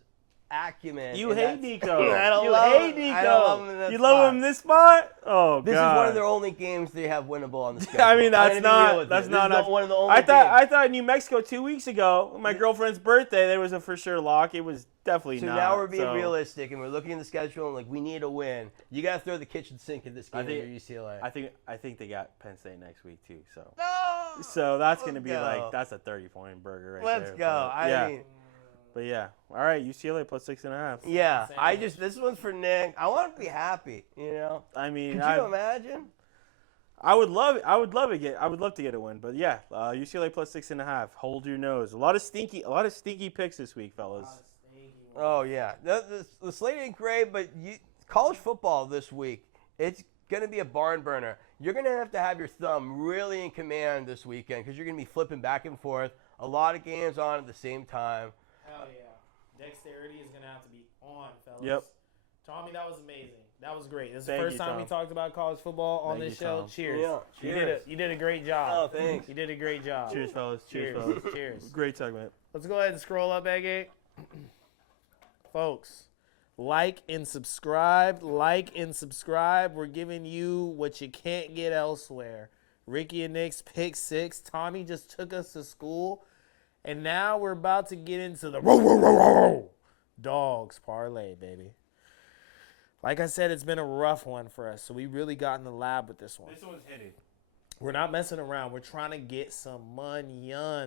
acumen. You hate Nico. I don't you love hate him. Nico. I don't love him in that you spot. love him in this spot? Oh, This God. is one of their only games they have winnable on the schedule. I mean, that's not. This is one of the only I games. thought New Mexico 2 weeks ago, my girlfriend's birthday, there was a for sure lock. It was definitely So not. now we're being realistic, and we're looking at the schedule, and like we need a win. You got to throw the kitchen sink at this game against UCLA. I think they got Penn State next week too. So No! so that's gonna Let's be go. like that's a 30-point burger right there. Let's go. But yeah, all right, UCLA plus 6.5. Yeah, this one's for Nick. I want to be happy, you know. I mean, Could you imagine? I would love it. I would love to get a win. But yeah, UCLA plus 6.5. Hold your nose. A lot of stinky picks this week, fellas. Oh yeah, the slate ain't great, but college football this week, it's gonna be a barn burner. You're gonna have your thumb really in command this weekend because you're gonna be flipping back and forth. A lot of games on at the same time. Hell yeah. Dexterity is going to have to be on, fellas. Yep. Tommy, that was amazing. That was great. This is the Thank first you, time we Tom. talked about college football on Thank this you, show. Tom. Cheers. Yeah, cheers. You did a great job. Oh, thanks. You did a great job. Cheers, fellas. Cheers. Fellas. Cheers. Great segment. Let's go ahead and scroll up, Egg. Folks, like and subscribe. Like and subscribe. We're giving you what you can't get elsewhere. Ricky and Nick's Pick 6. Tommy just took us to school. And now we're about to get into the dogs parlay, baby. Like I said, it's been a rough one for us. So we really got in the lab with this one. This one's headed. We're not messing around. We're trying to get some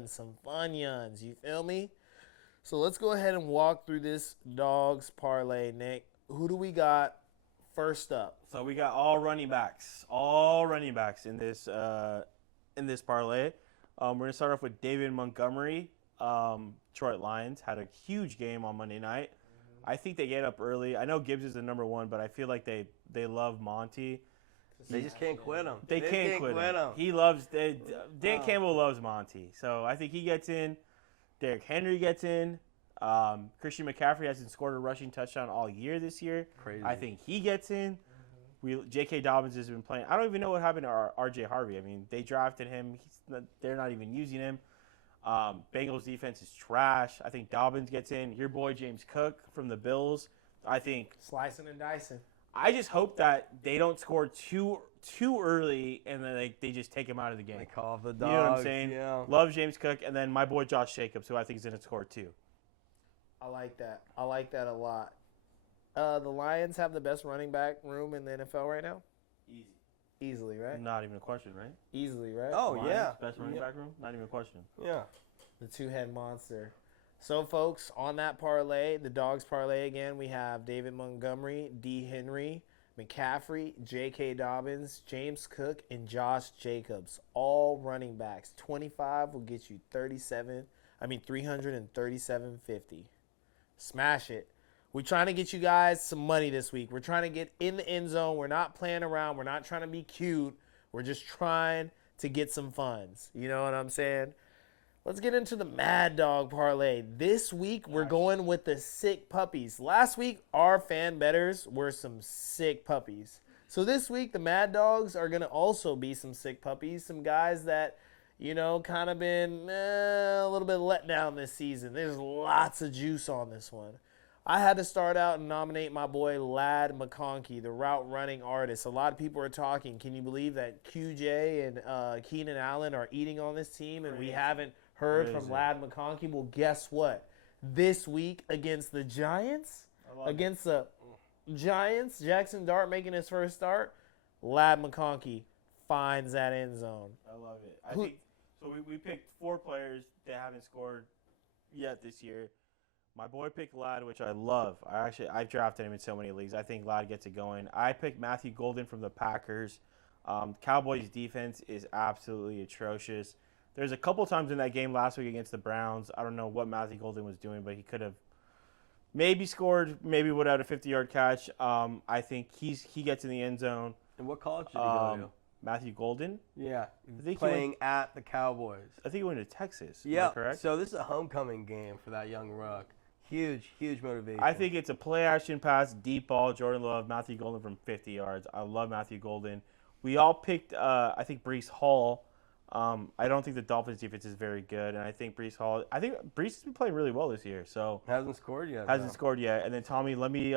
some funyuns. You feel me? So let's go ahead and walk through this dogs parlay, Nick. Who do we got first up? So we got all running backs in this parlay. We're gonna start off with David Montgomery. Detroit Lions had a huge game on Monday night. I think they get up early. I know Gibbs is the number one, but I feel like they love Monty. They just can't quit him. They can't quit him. He loves Dan Campbell loves Monty, so I think he gets in. Derrick Henry gets in. Christian McCaffrey hasn't scored a rushing touchdown all year this year. Crazy. I think he gets in. J.K. Dobbins has been playing. I don't even know what happened to R.J. Harvey. I mean, they drafted him. They're not even using him. Bengals defense is trash. I think Dobbins gets in. Your boy James Cook from the Bills. I think Slicing and dicing. I just hope that they don't score too early and then they just take him out of the game. They call off the dogs. You know what I'm saying? Yeah. Love James Cook, and then my boy Josh Jacobs, who I think is going to score too. I like that. I like that a lot. The Lions have the best running back room in the NFL right now? Easily, right? Not even a question, right? Easily, right? Oh, Lions, yeah. Best running back room? Not even a question. Yeah. The two-head monster. So, folks, on that parlay, the dogs parlay again, we have David Montgomery, D. Henry, McCaffrey, J.K. Dobbins, James Cook, and Josh Jacobs. All running backs. 25 will get you $337.50. Smash it. We're trying to get you guys some money this week. We're trying to get in the end zone. We're not playing around. We're not trying to be cute. We're just trying to get some funds. You know what I'm saying? Let's get into the Mad Dog Parlay. This week, we're going with the sick puppies. Last week, our fan bettors were some sick puppies. So this week, the Mad Dogs are going to also be some sick puppies. Some guys that, you know, kind of been a little bit let down this season. There's lots of juice on this one. I had to start out and nominate my boy Ladd McConkey, the route running artist. A lot of people are talking. Can you believe that QJ and Keenan Allen are eating on this team and we haven't heard from Ladd McConkey? Well, guess what? This week against the Giants, Jackson Dart making his first start, Ladd McConkey finds that end zone. I love it. I think so. We picked 4 players that haven't scored yet this year. My boy picked Ladd, which I love. I've drafted him in so many leagues. I think Ladd gets it going. I picked Matthew Golden from the Packers. Cowboys defense is absolutely atrocious. There's a couple times in that game last week against the Browns. I don't know what Matthew Golden was doing, but he could have maybe scored, maybe would have had a 50-yard catch. I think he gets in the end zone. And what college did he go to? Matthew Golden? Yeah, I think playing at the Cowboys. I think he went to Texas. Yeah, correct? So this is a homecoming game for that young rook. Huge motivation. I think it's a play action pass, deep ball, Jordan Love, Matthew Golden from 50 yards. I love Matthew Golden. We all picked, I think, Breece Hall. I don't think the Dolphins defense is very good, and I think Breece has been playing really well this year. So hasn't scored yet. And then Tommy, let me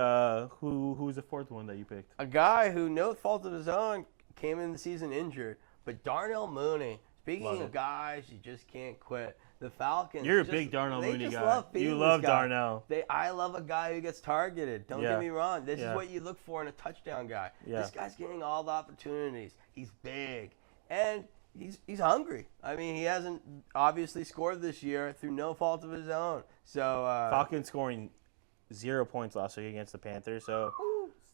who's the fourth one that you picked? A guy who, no fault of his own, came in the season injured, but Darnell Mooney. Speaking of guys, you just can't quit. The Falcons. You're a big Darnell Mooney guy. You love Darnell. I love a guy who gets targeted. Don't get me wrong. This is Yeah. what you look for in a touchdown guy. Yeah. This guy's getting all the opportunities. He's big, and he's hungry. I mean, he hasn't obviously scored this year through no fault of his own. So Falcons scoring 0 points last week against the Panthers. So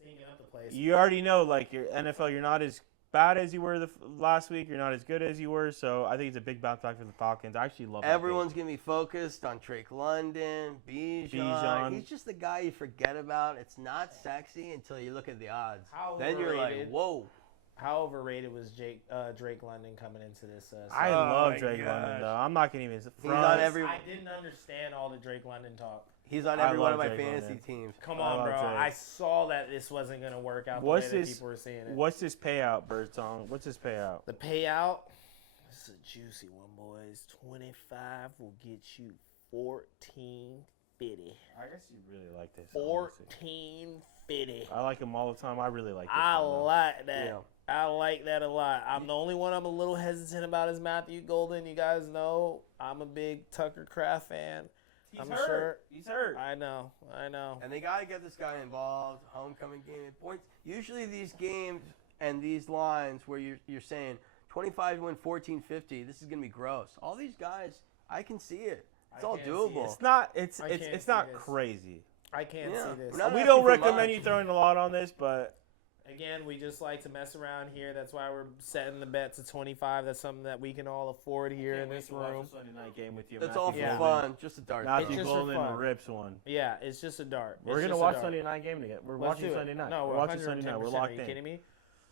Sneaking up the place. you already know, like, your NFL, you're not as bad as you were last week. You're not as good as you were. So I think it's a big bounce back for the Falcons. I actually love that everyone's going to be focused on Drake London, Bijan. He's just the guy you forget about. It's not sexy until you look at the odds. Then you're like, whoa. How overrated was Drake London coming into this? I love Drake London, though. I'm not going to even front. I didn't understand all the Drake London talk. He's on every one of my fantasy teams. Come on, bro. Drake. I saw that this wasn't going to work out the way that people were seeing it. What's his payout, Birdsong? What's his payout? The payout? This is a juicy one, boys. 25 will get you $14.50. I guess you really like this. $14.50. I like him all the time. I really like this. I like that. Yeah. I like that a lot. I'm the only one I'm a little hesitant about is Matthew Golden. You guys know I'm a big Tucker Kraft fan. He's hurt. He's hurt. I know. And they got to get this guy involved. Homecoming game points. Usually these games and these lines where you're saying 25 to win 14-50, this is going to be gross. All these guys, I can see it. It's all doable. It's not. It's not crazy. I can't see this. We don't recommend you throwing a lot on this, but again, we just like to mess around here. That's why we're setting the bet to 25. That's something that we can all afford here in this room. Sunday night game with you. It's all for fun. Just a dart. Matthew Golden rips one. Yeah, it's just a dart. We're gonna watch Sunday night game together. We're watching Sunday night. No, we're watching Sunday night. We're locked in. Are you kidding me?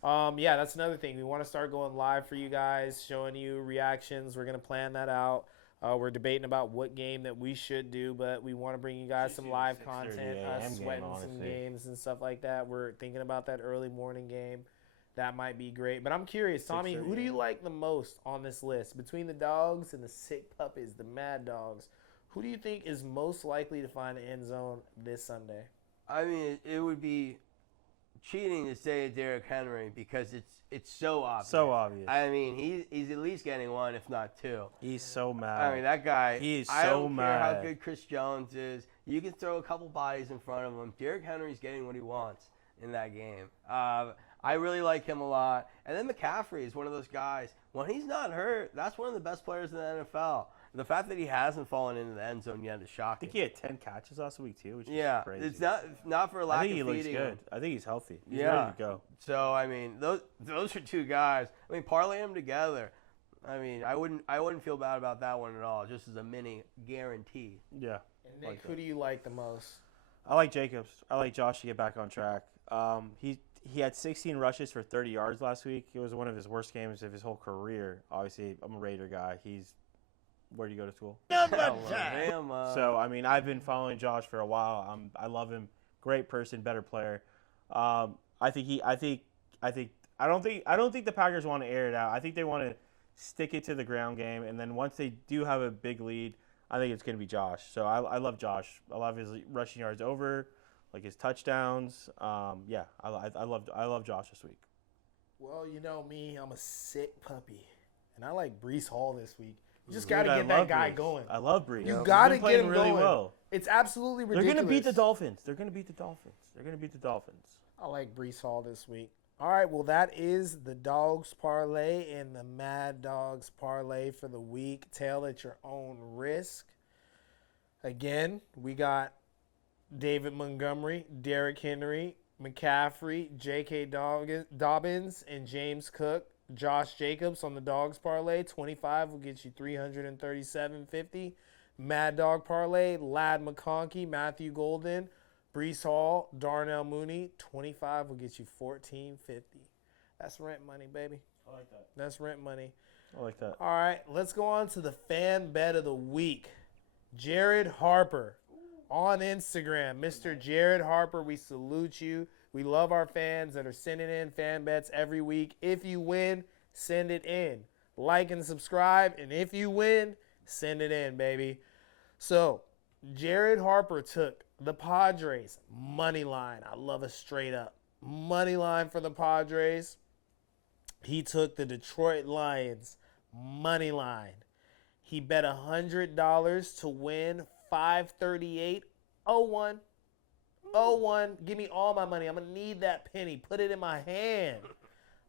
Yeah, that's another thing. We want to start going live for you guys, showing you reactions. We're gonna plan that out. We're debating about what game that we should do, but we want to bring you guys some live content, sweating some games and stuff like that. We're thinking about that early morning game. That might be great. But I'm curious, Tommy, who do you like the most on this list? Between the dogs and the sick puppies, the mad dogs, who do you think is most likely to find the end zone this Sunday? I mean, it would be cheating to say Derrick Henry because it's so obvious. So obvious. I mean, he's at least getting one, if not two. He's so mad. I mean, that guy. He is so I don't mad. care how good Chris Jones is. You can throw a couple bodies in front of him. Derrick Henry's getting what he wants in that game. I really like him a lot. And then McCaffrey is one of those guys. When he's not hurt, that's one of the best players in the NFL. The fact that he hasn't fallen into the end zone yet is shocking. I think he had 10 catches last week too, which is crazy. It's not for a lack of feeding. I think he looks good. I think he's healthy. He's ready to go. So I mean, those are two guys. I mean, parlay them together. I mean, I wouldn't feel bad about that one at all. Just as a mini guarantee. Yeah. And Nick, who do you like the most? I like Jacobs. I like Josh to get back on track. He had 16 rushes for 30 yards last week. It was one of his worst games of his whole career. Obviously, I'm a Raider guy. Where do you go to school? Alabama. So I mean, I've been following Josh for a while. I love him. Great person, better player. I don't think the Packers want to air it out. I think they want to stick it to the ground game, and then once they do have a big lead, I think it's going to be Josh. So I love Josh. I love his rushing yards over, like his touchdowns. I love Josh this week. Well, you know me, I'm a sick puppy, and I like Breece Hall this week. You just got to get that guy going. I love Breece. You got to get him really going. Well. It's absolutely ridiculous. They're going to beat the Dolphins. They're going to beat the Dolphins. I like Breece Hall this week. All right, well, that is the Dogs Parlay and the Mad Dogs Parlay for the week. Tail at your own risk. Again, we got David Montgomery, Derrick Henry, McCaffrey, J.K. Dobbins, and James Cook. Josh Jacobs on the Dogs parlay. 25 will get you $337.50. Mad Dog parlay. Lad McConkey, Matthew Golden, Brees Hall, Darnell Mooney. 25 will get you $14.50. That's rent money, baby. I like that. That's rent money. I like that. All right, let's go on to the fan bet of the week. Jared Harper on Instagram. Mr. Jared Harper, we salute you. We love our fans that are sending in fan bets every week. If you win, send it in. Like and subscribe, and if you win, send it in, baby. So, Jared Harper took the Padres money line. I love a straight up money line for the Padres. He took the Detroit Lions money line. He bet $100 to win 538.01. 01. Give me all my money. I'm going to need that penny. Put it in my hand.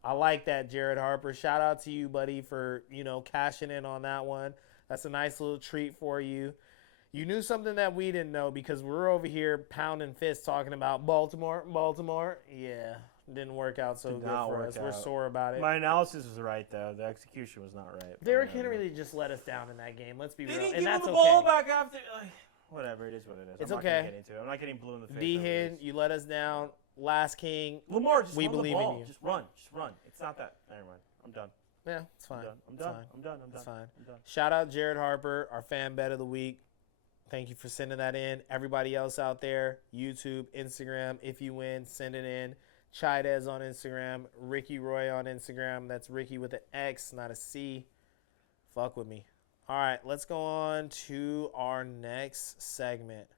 I like that, Jared Harper. Shout out to you, buddy, for, cashing in on that one. That's a nice little treat for you. You knew something that we didn't know because we're over here pounding fists talking about Baltimore. Yeah, didn't work out so good for us. We're sore about it. My analysis was right, though. The execution was not right. Derrick Henry just let us down in that game. Let's be real. They didn't and give that's him the okay. ball back after. Whatever, it is what it is. It's I'm okay. Not gonna get into it. I'm not getting blue in the face. D-Hen, you let us down. Last King. Lamar, just we run believe the ball. in you. Just run. It's not that. Never mind. I'm done. Yeah, it's fine. I'm done. It's fine. Shout out Jared Harper, our fan bet of the week. Thank you for sending that in. Everybody else out there, YouTube, Instagram, if you win, send it in. Chidez on Instagram, Ricky Roy on Instagram. That's Ricky with an X, not a C. Fuck with me. All right, let's go on to our next segment.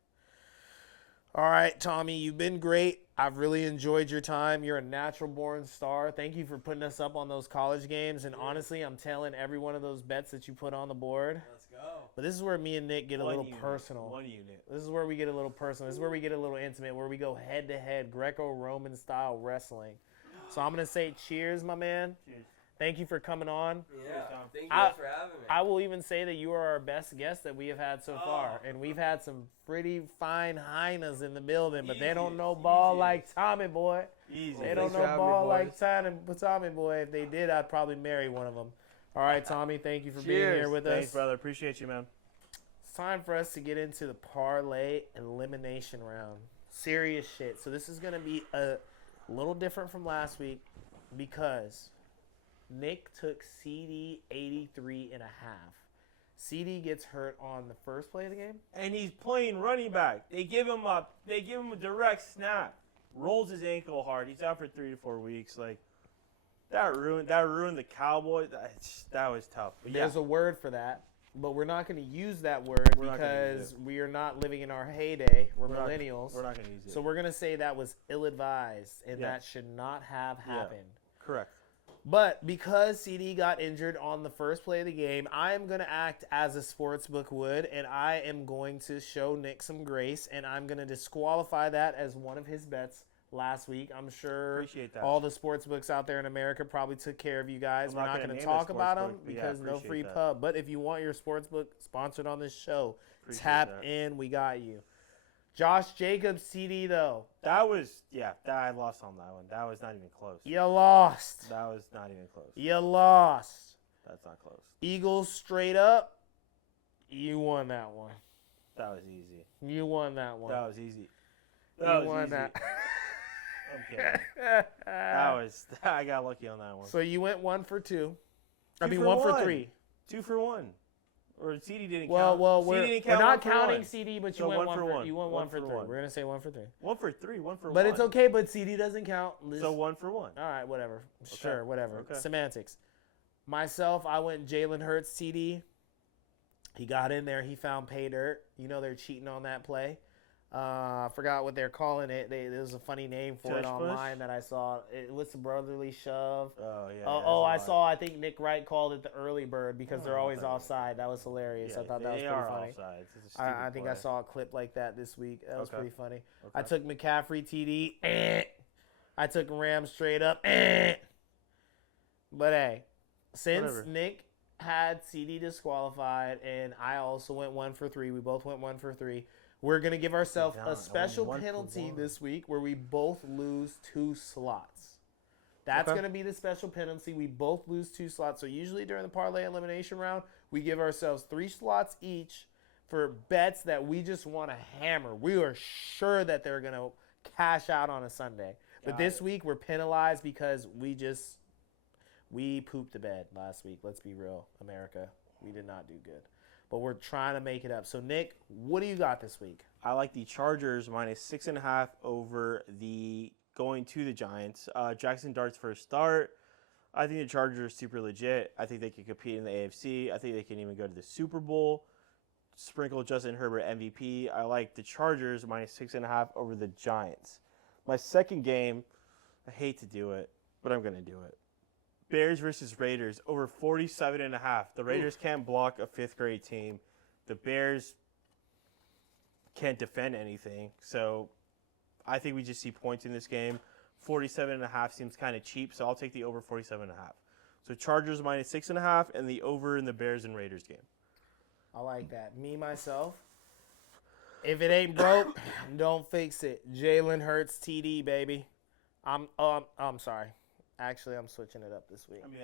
All right, Tommy, you've been great. I've really enjoyed your time. You're a natural-born star. Thank you for putting us up on those college games. And honestly, I'm telling every one of those bets that you put on the board. Let's go. But this is where me and Nick get a little personal. 1 unit. This is where we get a little personal. This is where we get a little intimate, where we go head-to-head, Greco-Roman style wrestling. So I'm going to say cheers, my man. Cheers. Thank you for coming on. Yeah, thank you guys for having me. I will even say that you are our best guest that we have had so far. And we've had some pretty fine hyenas in the building, but they don't know ball like Tommy Boy. Easy. They don't know ball like Tommy Boy. If they did, I'd probably marry one of them. All right, Tommy, thank you for being here with us. Thanks, brother. Appreciate you, man. It's time for us to get into the parlay elimination round. Serious shit. So this is going to be a little different from last week because Nick took CD 83.5. CD gets hurt on the first play of the game, And he's playing running back. They give him a direct snap. Rolls his ankle hard. He's out for 3 to 4 weeks. Like that ruined the Cowboys. That was tough. But there's yeah. a word for that, but we're not going to use that word because we are not living in our heyday. We're millennials. We're not going to use it. So we're going to say that was ill-advised, and that should not have happened. Correct. But because CD got injured on the first play of the game, I am going to act as a sportsbook would, and I am going to show Nick some grace, and I'm going to disqualify that as one of his bets last week. I'm sure all the sportsbooks out there in America probably took care of you guys. We're not going to talk about them because no free pub. But if you want your sportsbook sponsored on this show, tap in. We got you. Josh Jacobs, CD, though. I lost on that one. That was not even close. You lost. That was not even close. You lost. That's not close. Eagles straight up. You won that one. That was easy. You won that one. That was easy. You won that. I'm kidding. I got lucky on that one. So you went 1 for 2. I mean, for 1 for one. 3. 2 for 1. Or CD didn't count. count. We're not counting CD, but you went 1 for 1. You went 1 for 3. 1. We're going to say 1 for 3. 1 for 3, 1 for 1. But it's okay, but CD doesn't count. So 1 for 1. All right, whatever. Sure, whatever. Okay. Semantics. Myself, I went Jalen Hurts CD. He got in there. He found pay dirt. You know they're cheating on that play. I forgot what they're calling it. There's a funny name for it online that I saw. It was the brotherly shove. Oh, yeah. I think Nick Wright called it the early bird because they're always offside. That was hilarious. I thought that was pretty funny. I think I saw a clip like that this week. That was pretty funny. Okay. I took McCaffrey TD. I took Rams straight up. But hey, since Nick had CD disqualified, and I also went 1 for 3. We both went 1 for 3. We're going to give ourselves a special penalty this week where we both lose 2 slots. That's going to be the special penalty. We both lose 2 slots. So usually during the parlay elimination round, we give ourselves 3 slots each for bets that we just want to hammer. We are sure that they're going to cash out on a Sunday. But this week we're penalized because we pooped the bed last week. Let's be real, America. We did not do good. But we're trying to make it up. So, Nick, what do you got this week? I like the Chargers minus 6.5 over the going to the Giants. Jackson Dart's first start. I think the Chargers are super legit. I think they can compete in the AFC. I think they can even go to the Super Bowl. Sprinkle Justin Herbert MVP. I like the Chargers minus 6.5 over the Giants. My second game, I hate to do it, but I'm going to do it. Bears versus Raiders over 47.5. The Raiders can't block a 5th grade team. The Bears can't defend anything. So I think we just see points in this game. 47.5 seems kind of cheap, so I'll take the over 47.5. So Chargers minus 6.5 and the over in the Bears and Raiders game. I like that. Me, myself, if it ain't broke, don't fix it. Jalen Hurts TD, baby. I'm sorry. Actually, I'm switching it up this week. I mean,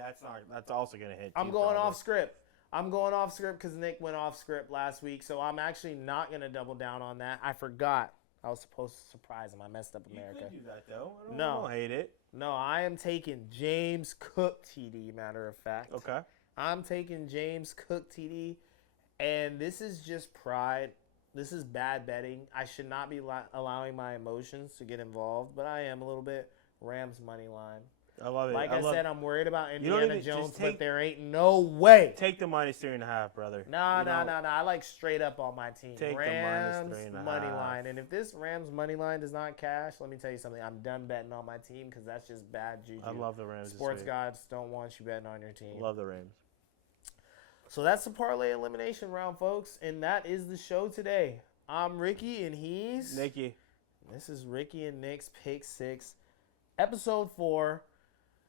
that's also going to hit. I'm going off script. I'm going off script because Nick went off script last week, so I'm actually not going to double down on that. I forgot. I was supposed to surprise him. I messed up America. You could do that, though. I don't hate it. No, I am taking James Cook TD, matter of fact. Okay. I'm taking James Cook TD, and this is just pride. This is bad betting. I should not be allowing my emotions to get involved, but I am a little bit. Rams money line. I love it. Like I said, I'm worried about Indiana even, Jones, but there ain't no way. Take the minus 3.5, brother. No. I like straight up on my team. Take Rams the minus 3.5. money line. And if this Rams money line does not cash, let me tell you something. I'm done betting on my team because that's just bad juju. I love the Rams. Sports gods don't want you betting on your team. Love the Rams. So that's the parlay elimination round, folks. And that is the show today. I'm Ricky, and he's Nicky. This is Ricky and Nick's Pick 6, episode 4.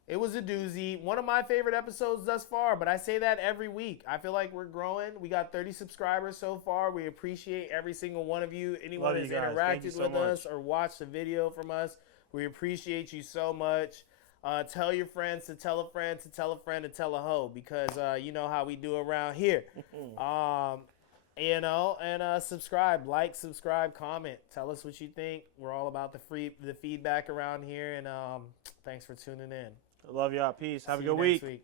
It was a doozy. One of my favorite episodes thus far, but I say that every week. I feel like we're growing. We got 30 subscribers so far. We appreciate every single one of you. Anyone that's interacted with us or watched a video from us, we appreciate you so much. Tell your friends to tell a friend to tell a friend to tell a hoe because you know how we do around here. And subscribe, subscribe, comment. Tell us what you think. We're all about the feedback around here, and thanks for tuning in. I love y'all. Peace. Have a good week. week.